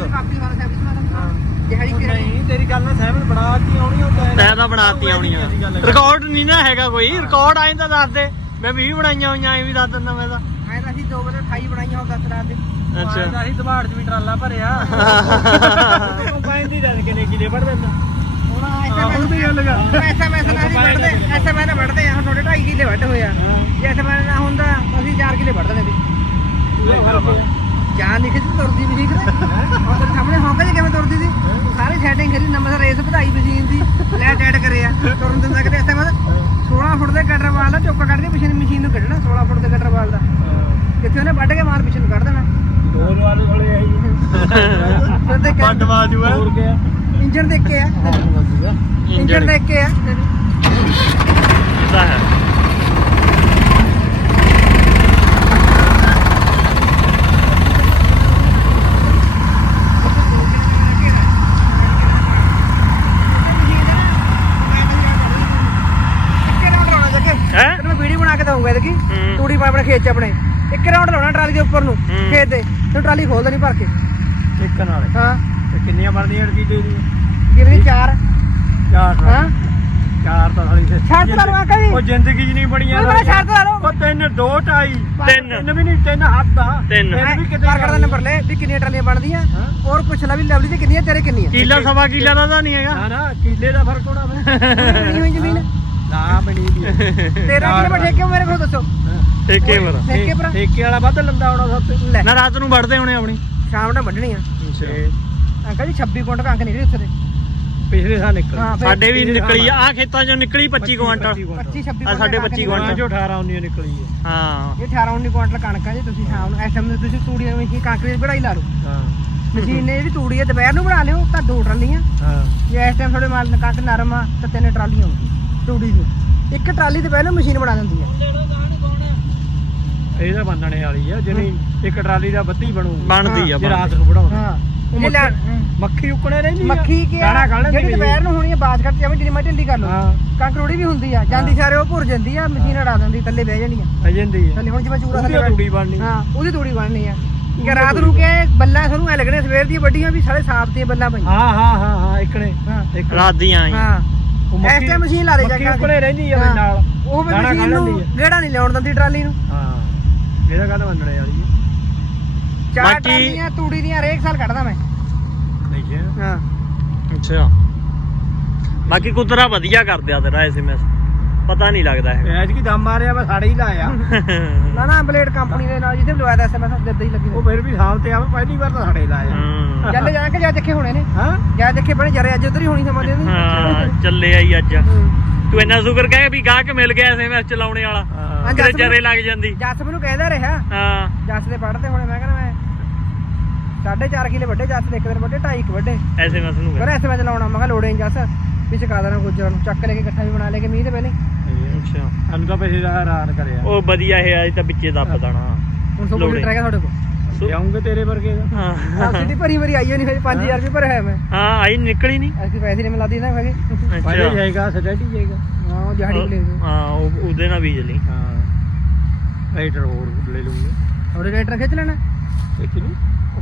ਦਿਹਾੜੀ ਨਹੀਂ ਤੇਰੀ ਗੱਲ ਨਾਲ ਸਹਿਮਤ ਬਣਾ ਕੀ ਆਉਣੀ ਉਹ ਤੈ ਤਾਂ ਬਣਾਤੀ ਆਉਣੀਆਂ ਰਿਕਾਰਡ ਨਹੀਂ ਨਾ ਹੈਗਾ ਕੋਈ। ਰਿਕਾਰਡ ਤਾਂ ਦੱਸ ਦੇ। ਮੈਂ 20 ਬਣਾਈਆਂ ਹੋਈਆਂ ਐ ਵੀ ਦੱਸ ਦਿੰਦਾ ਮੈਂ ਤਾਂ। ਆਏ ਤਾਂ ਅਸੀਂ 2 ਵਜੇ 28 ਬਣਾਈਆਂ ਹੁਣ 10 ਰਾਤ ਦੇ। ਅੱਛਾ। ਅਸੀਂ ਦਵਾੜ 'ਚ ਵੀ ਟਰਾਲਾ ਭਰਿਆ। ਕਿੰਨੇ ਕਿਲੇ ਵੜ ਦਿੰਦਾ। ਹੁਣ ਹੁਣ ਵੀ ਗੱਲ ਕਰ। ਐਸਾ ਮੈਸ ਨਾਲ ਨਹੀਂ ਵੱਢਦੇ ਐਸਾ ਮੈਸ ਨਾਲ ਵੱਢਦੇ ਆ ਹੁਣ ਤੁਹਾਡੇ 2.5 ਕਿੱਲੇ ਵੱਢ ਹੋਇਆ ਜੇ ਐਸਾ ਮੈਸ ਨਾ ਹੁੰਦਾ ਅਸੀਂ 4 ਕਿੱਲੇ ਵੱਢ ਦੇਣੇ ਸੀ। ਜਾਨ ਲਿਖੇ ਤੇ ਤੁਰਦੀ ਵੀ ਠੀਕ ਨੇ ਹੁਣ ਤੇਰੇ ਸਾਹਮਣੇ ਹੌਂਕਾ ਜੇ ਕਿਵੇਂ ਤੁਰਦੀ ਸੀ? ਸਾਰੀ ਸੈਟਿੰਗ ਕਰੀ ਨੰਬਰ ਰੇਸ ਵਧਾਈ ਮਸ਼ੀਨ ਦੀ ਲੈਟ ਐਡ ਕਰਿਆ ਤੁਰਨ ਦਿੰਦਾ ਕਿ ਐਸਾ ਮੈਸ 16 ਫੁੱਟ ਦੇ ਕਟਰ ਵਾਲ ਦਾ ਚੋਕਾ ਕੱਢ ਕੇ ਮਸ਼ੀਨ ਮਸ਼ੀਨ ਨੂੰ ਕੱਢਣਾ 16 ਫੁੱਟ ਦੇ ਕਟਰ ਵਾਲ ਦਾ। ਕਿੱਥੇ ਉਹਨੇ ਵੱਢ ਕੇ ਮਾਰ ਪਿੱਛੇ ਨੂੰ ਕੱਢ ਦੇਣਾ। ਦੋ ਵਾਲੇ ਥੋੜੇ ਆਈ। ਫਿਰ ਦੇਖ ਵੱਡ ਬਾਜੂ ਹੈ ਹੋਰ ਗਿਆ ਇੰਜਣ ਦੇਖ ਕੇ ਆ। ਇੰਜਣ ਇੰਜਣ ਦੇਖ ਕੇ ਆ। ਦਾ ਹੈ। ਇੱਕ ਰਾਉਂਡ ਲਾਉਣਾ ਜੱਗੇ ਹੈ? ਤੈਨੂੰ ਮੈਂ ਵੀਡੀਓ ਬਣਾ ਕੇ ਦਊਂਗਾ ਇਹਦੀ ਹੂੰ। ਤੂੜੀ ਪਾ ਆਪਣੇ ਖੇਤ ਚ ਆਪਣੇ। ਇੱਕ ਰਾਉਂਡ ਲਾਉਣਾ ਟਰਾਲੀ ਦੇ ਉੱਪਰ ਨੂੰ ਹੂੰ। ਖੇਤ ਦੇ। ਤੇ ਟਰਾਲੀ ਖੋਲ ਦੇਣੀ ਭਰ ਕੇ। ਇੱਕ ਨਾਲ। ਹਾਂ। ਤੇ ਕਿੰਨੀਆਂ ਬਣਦੀਆਂ ਅੜਕੀ ਦੇ ਦੀ ਕਿੰਨੀ ਚਾਰ। ਚਾਰ ਹਾਂ। ਚਾਰ ਤਾਂ ਸਾਲੀ ਤੇ ਛੱਡ ਲਾ ਲਵਾਂ ਕਦੀ। ਉਹ ਜ਼ਿੰਦਗੀ 'ਚ ਨਹੀਂ ਬਣੀਆਂ ਉਹ ਮੈਂ ਛੱਡ ਲਾ ਲਓ ਉਹ ਤਿੰਨ ਦੋ ਢਾਈ। ਤਿੰਨ। ਤਿੰਨ ਵੀ ਨਹੀਂ ਤਿੰਨ ਹੱਥ ਆ ਤਿੰਨ। ਵੀ ਕਿਤੇ ਕਰ ਦਾ ਨੰਬਰ ਲੈ ਵੀ ਕਿੰਨੀਆਂ ਟਰਾਲੀਆਂ ਬਣਦੀਆਂ। ਹਾਂ। ਔਰ ਪੁੱਛ ਲੈ ਵੀ ਲਵਲੀ ਦੀ ਕਿੰਨੀਆਂ ਤੇਰੇ ਕਿੰਨੀਆਂ। ਕਿੱਲਾ ਸਵਾ ਕਿੱਲਾ ਦਾ ਤਾਂ ਨਹੀਂ ਹੈਗਾ। ਨਾ ਨਾ ਕਿੱਲੇ ਦਾ ਫ਼ਰਕ ਹੋਣਾ ਵੇ ਬਣੀ ਹੋਈ ਜ਼ਮੀਨ। ਨਾ ਬਣੀ ਦੀ ਤੇਰਾ ਕਿੰਨੇ ਮੈਂ ਠੇਕੇ ਮੇਰੇ ਕੋਲ ਦੱਸੋ? ਠੇਕੇ ਪਰ ਠੇਕੇ ਪਰ ਠੇਕੇ ਵਾਲਾ ਵੱਧ ਲੰਦਾ ਹੋਣਾ ਸਭ ਤੇ। ਲੈ। ਨਾ ਰਾਤ ਨੂੰ ਵੜਦੇ ਹੋਣੇ ਆਪਣੀ। ਸ਼ਾਮ ਨੂੰ ਵੱਢਣੀ ਆ। ਅੰਕਲ ਜੀ 26 ਕੁਇੰਟਲ ਕਣਕ ਨਿਕਲੀ ਉੱਥੇ ਦੇ ਪਿਛਲੇ ਸਾਲ ਨਿਕਲ। ਸਾਡੇ ਵੀ ਨਿਕਲੀ ਆ। ਖੇਤਾਂ ਚੋਂ ਨਿਕਲੀ 25 ਕੁਆਂਟਲ 25 26 ਆ ਸਾਡੇ 25 ਕੁਆਂਟਲ। ਜੋ 18 19 ਨਿਕਲੀ ਹੈ ਹਾਂ। ਇਹ 18 19 ਕੁਇੰਟਲ ਕਣਕ ਆ ਜੀ ਤੁਸੀਂ ਸ਼ਾਮ ਨੂੰ ਇਸ ਟਾਈਮ ਤੁਸੀਂ ਤੂੜੀ ਵਿੱਚ ਕਣਕ ਦੀ ਵਢਾਈ ਲਾ ਲਓ। ਹਾਂ। ਮਸ਼ੀਨ ਨੇ ਜਿਹੜੀ ਤੂੜੀ ਹੈ ਦੁਪਹਿਰ ਨੂੰ ਬਣਾ ਲਿਓ ਤਾਂ ਦੋ ਟਰਾਲੀਆਂ। ਹਾਂ। ਜੇ ਇਸ ਟਾਈਮ ਤੁਹਾਡੇ ਮਾਲ ਕਣਕ ਨਰਮ ਆ ਤਾਂ ਤਿੰਨ ਟਰਾਲੀਆਂ ਹੋਣਗੀਆਂ ਤੂੜੀ ਦੀ ਇੱਕ ਟਰਾਲੀ ਤੇ ਪਹਿਲਾਂ ਮਸ਼ੀਨ ਬਣਾ ਦਿੰਦੀ ਹੈ ਇਹ ਤਾਂ ਬੰਨਣੇ ਵਾਲੀ ਆ ਜਿਵੇਂ ਇੱਕ ਟਰਾਲੀ ਦਾ ਬੱਤੀ ਬਣੂ। ਬਣਦੀ ਆ ਜੇ। ਰਾਤ ਨੂੰ ਬਣਾਉਣਾ। ਹਾਂ। ਉਹ ਇਹ ਲੈ- ਮੱਖੀ- ਮੱਖੀ ਉੱਕਣੇ ਰਹਿੰਦੀ ਆ। ਮੱਖੀ ਕੀ ਆ? ਦਾਣਾ ਕੱਢ ਲੈਂਦੀ ਜਿਹੜੀ ਆ। ਦੁਪਹਿਰ ਨੂੰ ਹੋਣੀ ਹੈ ਬਾਜ ਕੱਟ ਜਾਵੇ ਜਿੰਨੀ ਮਰਜ਼ੀ ਢਿੱਲੀ ਕਰ ਲਓ। ਹਾਂ। ਕਣਕ ਰੋੜੀ ਵੀ ਹੁੰਦੀ ਆ ਜਾਂਦੀ ਸਾਰੇ ਉਹ ਭੁਰ ਜਾਂਦੀ ਆ ਮਸ਼ੀਨ ਅੜਾ ਦਿੰਦੀ ਥੱਲੇ ਬਹਿ ਜਾਂਦੀਆਂ ਆ। ਜਾਂਦੀ ਹੈ ਥੱਲੇ ਹੁਣ ਜਿਵੇਂ ਚੂਰਾ ਉਹਦੀ ਥੱਲੇ ਤੂੜੀ ਬਣਨੀ। ਹਾਂ ਉਹਦੀ ਤੂੜੀ ਬਣਨੀ ਆ। ਕਿ ਰਾਤ ਨੂੰ ਕਿ ਬੱਲਾ ਸਾਨੂੰ ਐ ਲੱਗਣੇ ਸਵੇਰ ਦੀਆਂ ਵੱਡੀਆਂ ਵੀ ਸਾਰੇ ਸਾਫ਼ ਦੀਆਂ ਬੱਲਾਂ ਪਈਆਂ। ਹਾਂ ਹਾਂ ਹਾਂ ਹਾਂ ਇੱਕਣੇ। ਹਾਂ। ਇੱਕ ਰਾਤ ਦੀਆਂ ਆਈਆਂ। ਹਾਂ। ਉਹ ਇਸ ਟਾਈਮ ਮਸ਼ੀਨ ਲਾ ਦੇ ਮੱਖੀ ਕੇ ਉੱਕਣੇ ਰਹਿੰਦੀ ਆ। ਉਹਦੇ ਨਾਲ। ਉਹ ਵੀ ਦਾਣਾ ਮਸ਼ੀਨ ਕੱਢ ਨੂੰ ਲੈਂਦੀ ਆ। ਗੇੜਾ ਨਹੀਂ ਲਿਆਉਣ ਦਿੰਦੀ ਟਰਾਲੀ ਨੂੰ। ਹਾਂ। ਇਹਦਾ ਗੱਲ ਮੰਨਣੇ ਵਾਲੀ ਹੈ ਚਾਰ ਬਾਕੀ- ਟਰਾਲੀਆਂ ਤੂੜੀ ਦੀਆਂ ਹਰੇਕ ਸਾਲ ਕੱਢਦਾ ਮੈਂ। ਨਹੀਂ ਹੈ। ਹਾਂ। ਅੱਛਾ। ਬਾਕੀ ਕੁਦਰਾ ਵਧੀਆ ਕਰਦੇ ਆ ਤੇਰਾ ਐਸਐਮਐਸ ਪਤਾ ਨਹੀਂ ਲੱਗਦਾ ਹੈ ਐਜ ਕੀ ਦਮ ਮਾਰਿਆ ਮੈਂ ਸਾਡੇ ਹੀ ਲਾਇਆ। ਨਾ ਨਾ ਬਲੇਡ ਕੰਪਨੀ ਦੇ ਨਾਲ ਜਿੱਥੇ ਵੀ ਲਵਾਇਆ ਦਾ ਐਸਐਮਐਸ ਦਿੱਦਾ ਹੀ ਲੱਗੀ। ਉਹ ਫਿਰ ਵੀ ਸਾਲ ਤੇ ਆਵੇ ਪਹਿਲੀ ਵਾਰ ਤਾਂ ਸਾਡੇ ਹੀ ਲਾਇਆ। ਹੂੰ। ਜੱਲੇ ਜਾ ਕੇ ਜਾ ਦੇਖੇ ਹੋਣੇ ਨੇ। ਹਾਂ। ਜਾ ਦੇਖੇ ਬਣੇ ਜਰੇ ਅੱਜ ਉਧਰ ਹੀ ਹੋਣੀ ਸਮਝਦੇ ਹਾਂ ਨਹੀਂ ਚੱਲੇ ਆਈ ਅੱਜ। ਤੂੰ ਇੰਨਾ ਸ਼ੁਕਰ ਕਹਿ ਵੀ ਗਾਹਕ ਮਿਲ ਗਿਆ ਐਸਐਮਐਸ ਚਲਾਉਣੇ ਵਾਲਾ। ਕਿਤੇ ਜਰੇ ਲੱਗ ਜਾਂਦੀ। ਜੱਸ ਮੈਨੂੰ ਕਹਿੰਦਾ ਰਿਹਾ। ਹਾਂ। ਜੱਸ ਦੇ ਵੱਢਦੇ ਹੋਣੇ ਮੈਂ ਕਹਿੰਦਾ ਮੈਂ ਸਾਢੇ ਚਾਰ ਕਿਲੇ ਵੱਡੇ ਜੱਸ ਦੇ ਇੱਕ ਦਿਨ ਵੱਡੇ ਢਾਈ ਕੁ ਵੱਡੇ। ਐਸੇ ਮਸ ਨੂੰ ਕਹਿੰਦਾ ਐਸੇ ਮੈਂ ਚਲਾਉਣਾ ਮੈਂ ਕਿਹਾ ਲੋੜੇ ਨਹੀਂ ਜੱਸ ਵੀ ਚਕਾ ਦੇਣਾ ਗੁੱਜਰਾਂ ਨੂੰ। ਚੱਕ ਲੈ ਕੇ ਇਕੱਠਾ ਵੀ ਬਣਾ ਲੈ ਕੇ ਮੀਂਹ ਤੇ ਪਹਿਲੇ। ਅੱਛਾ। ਸਾਨੂੰ ਤਾਂ ਪੈਸੇ ਦਾ ਹੈਰਾਨ ਕਰਿਆ। ਉਹ ਵਧੀਆ ਇਹ ਅੱਜ ਤਾਂ ਵਿੱਚੇ ਦੱਬ ਦੇਣਾ। ਹੁਣ ਸੋ ਲੋੜੇ। ਲੀਟਰ ਹੈਗਾ ਤੁਹਾਡੇ ਕੋਲ। ਜਾਉਂਗੇ ਤੇਰੇ ਵਰਗੇ ਦਾ ਹਾਂ। ਸਬਸਿਡੀ ਭਰੀ ਭਰੀ ਆਈ ਹੋਣੀ ਫਿਰ 5000 ਰੁਪਏ ਭਰਿਆ ਮੈਂ। ਹਾਂ ਆਈ ਨਿਕਲੀ ਨਹੀਂ ਐਸੀ ਪੈਸੇ ਨਹੀਂ ਮਿਲਾਦੀ ਨਾ ਹੈਗੇ ਪਹਿਲੇ ਜਾਏਗਾ ਸਟੇਟੀ ਜਾਏਗਾ। ਹਾਂ ਵੀ ਲੈ ਗਏ ਹਾਂ ਉਹ ਉਹਦੇ ਨਾਲ ਬੀਜ ਲਈ ਹਾਂ। ਰਾਈਟਰ ਹੋਰ ਲੈ ਲੂੰਗੇ ਥੋੜੇ ਰੇਟਰ ਖਿੱਚ ਲੈਣਾ? ਦੇਖ ਲੂ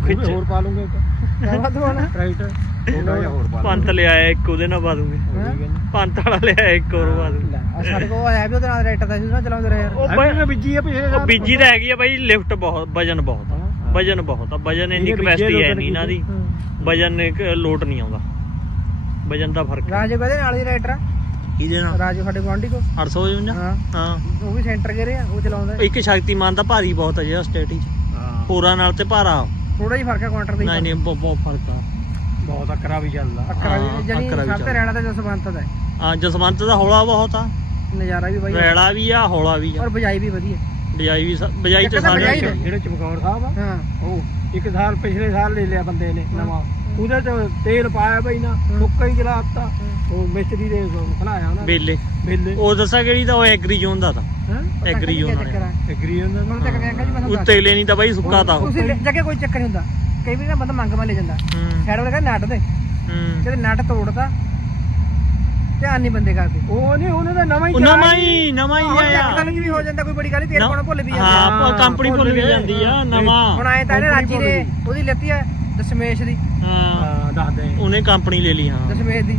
ਖਿੱਚ। ਹੋਰ ਪਾ ਲੂੰਗੇ ਬਾਤ ਹੋਣਾ। ਰਾਈਟਰ ਹੋਰ ਪੰਤ ਲਿਆਇਆ ਇੱਕ ਉਹਦੇ ਨਾਲ ਪਾ ਦੂੰਗੇ ਪੰਤ ਵਾਲਾ ਲਿਆਇਆ ਇੱਕ ਹੋਰ ਪਾ ਦੂੰਗੇ ਸਾਡੇ ਕੋਲ ਆਇਆ ਵੀ ਉਹਦੇ ਨਾਲ ਰੇਟਰ ਦਾ ਸੀ ਨਾ ਚਲਾਉਂਦੇ ਰਹੇ ਯਾਰ। ਉਹ ਉਹ ਬ- ਬੀਜੀ ਆ ਪਿਛਲੇ ਉਹ ਬੀਜੀ ਤਾਂ ਹੈਗੀ ਆ ਬਾਈ ਲਿਫਟ ਬਹੁਤ ਵਜਨ ਬਹੁਤ ਆ। ਵਜਨ ਬਹੁਤ ਆ ਵਜਨ ਇੰਨੀ ਕਪੈਸਿਟੀ ਹੈ ਨਹੀਂ ਇਹਨਾਂ ਦੀ। ਹੂੰ। ਵਜਨ ਲੋਟ ਨਹੀਂ ਆਉਂਦਾ। ਵਜਨ ਦਾ ਫ਼ਰਕ ਹੈ। ਰਾਜੂ ਕਹਿੰਦੇ ਨਾਲ ਹੀ ਰੇਟਰ ਆ? ਇਹਦੇ ਨਾਲ? ਰਾਜੂ ਸਾਡੇ ਗੁਆਂਢੀ ਕੋ 855 ਹਾਂ। ਹਾਂ। ਉਹ ਵੀ ਸੈਂਟਰ ਗਏ ਆ ਉਹ ਚਲਾਉਂਦਾ। ਇੱਕ ਸ਼ਕਤੀਮਾਨ ਦਾ ਭਾਰੀ ਬਹੁਤ ਹੈ ਜਿਹੜਾ ਸਟੇਟੀ ਚ। ਹਾਂ। ਪੂਰਾ ਨਾਲ ਤੇ ਭਾਰਾ। ਥੋੜਾ ਜਿਹਾ ਫ਼ਰਕ ਹੈ ਕੁਆਂਟਰ ਦਾ। ਨਹੀਂ ਨਹੀਂ ਬਹੁਤ ਫ਼ਰਕ ਆ। ਬਹੁਤ ਅਕਰਾ ਵੀ ਚੱਲਦਾ। ਅੱਖਰਾਂ ਹਾਂ, ਵੀ ਜਣੀ ਅੱਖਰਾਂ ਵੀ ਸਭ ਤੇ। ਰਹਿਣਾ ਤੇ ਜਸਵੰਤ ਦਾ ਹੈ। ਹਾਂ ਜਸਵੰਤ ਦਾ ਹੌਲਾ ਬਹੁਤ ਆ। ਨਜ਼ਾਰਾ ਵੀ ਬਾਈ ਰੈਲਾ ਵੀ ਆ ਹੌਲਾ ਵੀ ਆ। ਔਰ ਬਜਾਈ ਵੀ ਵਧੀਆ। ਬਜਾਈ ਵੀ ਬਜਾਈ ਚ। ਤਾਂ ਸਾਰੇ। ਜਿਹੜੇ ਚਮਕੌਰ ਸਾਹਿਬ ਆ। ਹਾਂ। ਉਹ ਇੱਕ ਸਾਲ ਪਿਛਲੇ ਸਾਲ ਲੈ ਲਿਆ ਬੰਦੇ ਨੇ ਨਵਾਂ। ਉਹਦੇ ਚ ਤੇਲ ਪਾਇਆ ਬਈ ਨਾ ਸੁੱਕਾ ਹੀ ਜਲਾਤਾ। ਉਹ ਮਿਸਤਰੀ ਦੇ ਖਲਾਇਆ ਉਹਨਾਂ ਬੇਲੇ। ਬਿੱਲੇ। ਉਹ ਦੱਸਾਂ ਕਿਹੜੀ ਦਾ ਉਹ ਐਗਰੀ ਜ਼ੋਨ ਦਾ ਤਾਂ। ਹਾਂ? ਐਗਰੀ ਜ਼ੋਨ ਵਾਲੇ ਐਗਰੀ ਹੁੰਦਾ ਹੁਣ ਤੱਕ ਕਹਿੰਗਾ ਜੀ ਮੈਂ ਉਹ ਤੇਲੇ ਨਹੀਂ ਤਾਂ ਬਾਈ ਸੁੱਕਾ ਤਾਂ। ਉਹ ਤੁਸੀਂ ਜੱਗੇ ਕੋਈ ਚੱਕਰ ਨਹੀਂ ਹੁੰਦਾ। ਕਈ ਵੀ ਨਾ ਬੰਦਾ ਮੰਗ ਮਾ ਲੈ ਜਾਂਦਾ। ਹੂੰ। ਸਾਈਡ ਵਾਲੇ ਕਹਿੰਦਾ ਨੱਟ ਦੇ। ਹੂੰ। ਜਦੋਂ ਨੱਟ ਤੋੜਦਾ ਧਿਆਨ ਨਹੀਂ ਬੰਦੇ ਕਰਦੇ। ਉਹ ਨਹੀਂ ਉਹਨੇ ਤਾਂ ਨਵਾਂ ਹੀ ਨਵਾਂ ਹੀ ਨਵਾਂ ਹੀ ਹੁਣ ਆਇਆ। ਵੀ ਹੋ ਜਾਂਦਾ ਕੋਈ ਬੜੀ ਗੱਲ ਨਹੀਂ ਤੇਲ ਪਾਉਣਾ ਭੁੱਲ ਵੀ ਜਾਂਦੇ ਹਾਂ ਕੰਪਨੀ ਭੁੱਲ ਵੀ ਜਾਂਦੀ ਆ ਨਵਾਂ। ਹੁਣ ਆਏ ਤਾਂ ਇਹਨੇ ਰਾਜੀ ਨੇ ਉਹਦੀ ਲੈਤੀ ਆ ਦਸ਼ਮੇਸ਼ ਦੀ। ਹਾਂ। ਹਾਂ ਦੱਸਦੇ ਉਹਨੇ ਕੰਪਨੀ ਲੈ ਲਈ ਹਾਂ। ਦਸ਼ਮੇਸ਼ ਦੀ।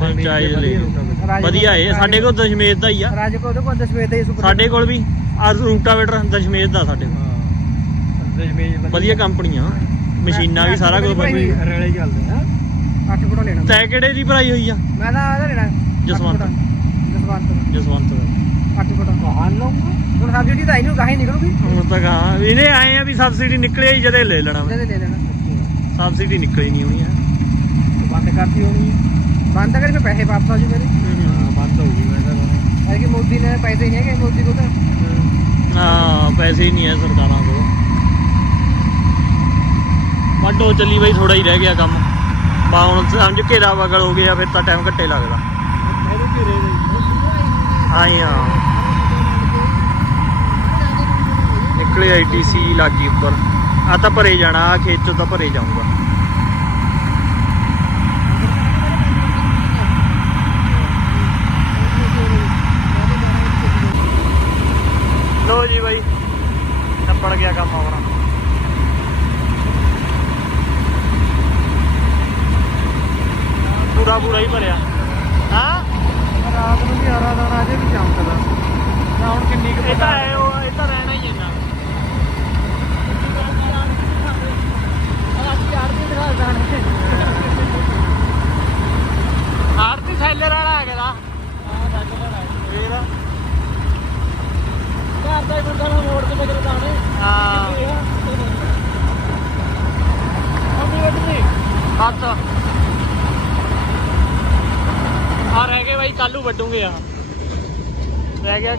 ਪੰਚਾਇਤ ਲੈ ਵਧੀਆ ਏ ਸਾਡੇ ਕੋਲ ਦਸ਼ਮੇਸ਼ ਦਾ ਹੀ ਆ। ਰਾਜ ਉਹਦੇ ਕੋਲ ਦਸ਼ਮੇਸ਼ ਦਾ ਹੀ ਸੁਪਰ ਸਾਡੇ ਕੋਲ ਵੀ ਆ ਰੂਟਾਵੇਟਰ ਦਸ਼ਮੇਸ਼ ਦਾ ਸਾਡੇ ਕੋਲ। ਹਾਂ। ਦਸ਼ਮੇਸ਼ ਵਧੀਆ। ਕੰਪਨੀ ਆ ਮਸ਼ੀਨਾਂ ਵੀ ਸਾਰਾ ਕੁਝ ਵਧੀਆ। ਰਲੇ ਚੱਲਦੇ ਹਾਂ 8 ਫੁੱਟ ਲੈਣਾ। ਤੈ ਕਿਹੜੇ ਦੀ ਭਰਾਈ ਹੋਈ ਆ? ਮੈਂ ਤਾਂ ਇਹਦਾ ਲੈਣਾ। ਜਸਵੰਤ। ਜਸਵੰਤ। ਜਸਵੰਤ ਦਾ। 8 ਫੁੱਟ। ਕਹਾਣ ਲਊਗਾ ਹੁਣ ਸਬਸਿਡੀ ਤਾਂ ਇਹਨੂੰ ਗਾਹੀ ਨਿਕਲੂਗੀ। ਹੁਣ ਤਾਂ ਕਹਾ ਇਹਨੇ ਆਏ ਆ ਵੀ ਸਬਸਿਡੀ ਨਿਕਲੇ ਹੀ ਜਦੇ ਲੈ ਲੈਣਾ ਲੈ ਲੈਣਾ। ਸਬਸਿਡੀ ਨਿਕਲੀ ਨਹੀਂ ਹੋਣੀ ਆ। ਬੰਦ ਕਰਤੀ ਹੋਣੀ। ਬੰਦ ਕਰੀ ਫਿਰ ਪੈਸੇ ਵਾਪਸ ਆ ਜੂ ਮੇਰੇ ਹਾਂ ਬੰਦ ਹੋਊਗੀ ਮੈਂ ਤਾਂ ਐ ਕਿ ਮੋਦੀ ਨੇ ਪੈਸੇ ਹੀ ਨਹੀਂ ਹੈਗੇ ਮੋਦੀ ਕੋਲ ਤਾਂ। ਹਾਂ। ਪੈਸੇ ਹੀ ਨਹੀਂ ਐ ਸਰਕਾਰਾਂ ਕੋਲ। ਵੱਡੋ ਚੱਲੀ ਬਈ ਥੋੜਾ ਹੀ ਰਹਿ ਗਿਆ ਕੰਮ। ਬਾ ਹੁਣ ਸਮਝ ਘੇਰਾ ਵਗਲ ਹੋ ਗਿਆ ਫਿਰ ਤਾਂ ਟਾਈਮ ਘੱਟੇ ਲੱਗਦਾ। ਇਹਦੇ ਘੇਰੇ ਦੇ ਆਈ ਹਾਂ। ਨਿਕਲੇ ਆਈਟੀਸੀ ਲਾਗੀ ਉੱਪਰ। ਆ ਤਾਂ ਭਰੇ ਜਾਣਾ ਆ ਖੇਤ ਚੋਂ ਤਾਂ ਭਰੇ ਜਾਊਗਾ ਲੋ ਜੀ ਬਾਈ ਨੱਪੜ ਗਿਆ ਕੰਮ ਆਪਣਾ ਪੂਰਾ ਹੀ ਭਰਿਆ। ਹਾਂ? ਰਾਤ ਨੂੰ ਵੀ ਹਰਾ ਦਾਣਾ ਅਜੇ ਵੀ ਚਮਕਦਾ ਨਾ ਹੁਣ ਕਿੰਨੀ ਕੁ ਇਹ ਤਾਂ ਹੈ ਉਹ ਇਹ ਤਾਂ ਰਹਿਣਾ ਹੀ ਇੰਨਾ। ਆਰਤੀ ਸੈਲਰ ਵਾਲਾ ਆ ਗਿਆ ਫੇਰ ਘਰ ਦਾ ਹੀ। ਬੰਦਾ ਨੂੰ ਮੋੜ ਤੇ ਬਗਰ ਦਾਣੇ ਹਾਂ। ਮੰਮੀ ਵੱਢਣੀ ਹੱਥ। ਆ ਰਹਿ ਗਏ ਬਾਈ ਕੱਲੂ ਵੱਡੂਗੇ ਆ। ਰਹਿ ਗਿਆ,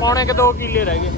ਪੌਣੇ ਕਿ 2 ਕਿੱਲੇ ਰਹਿ ਗਏ।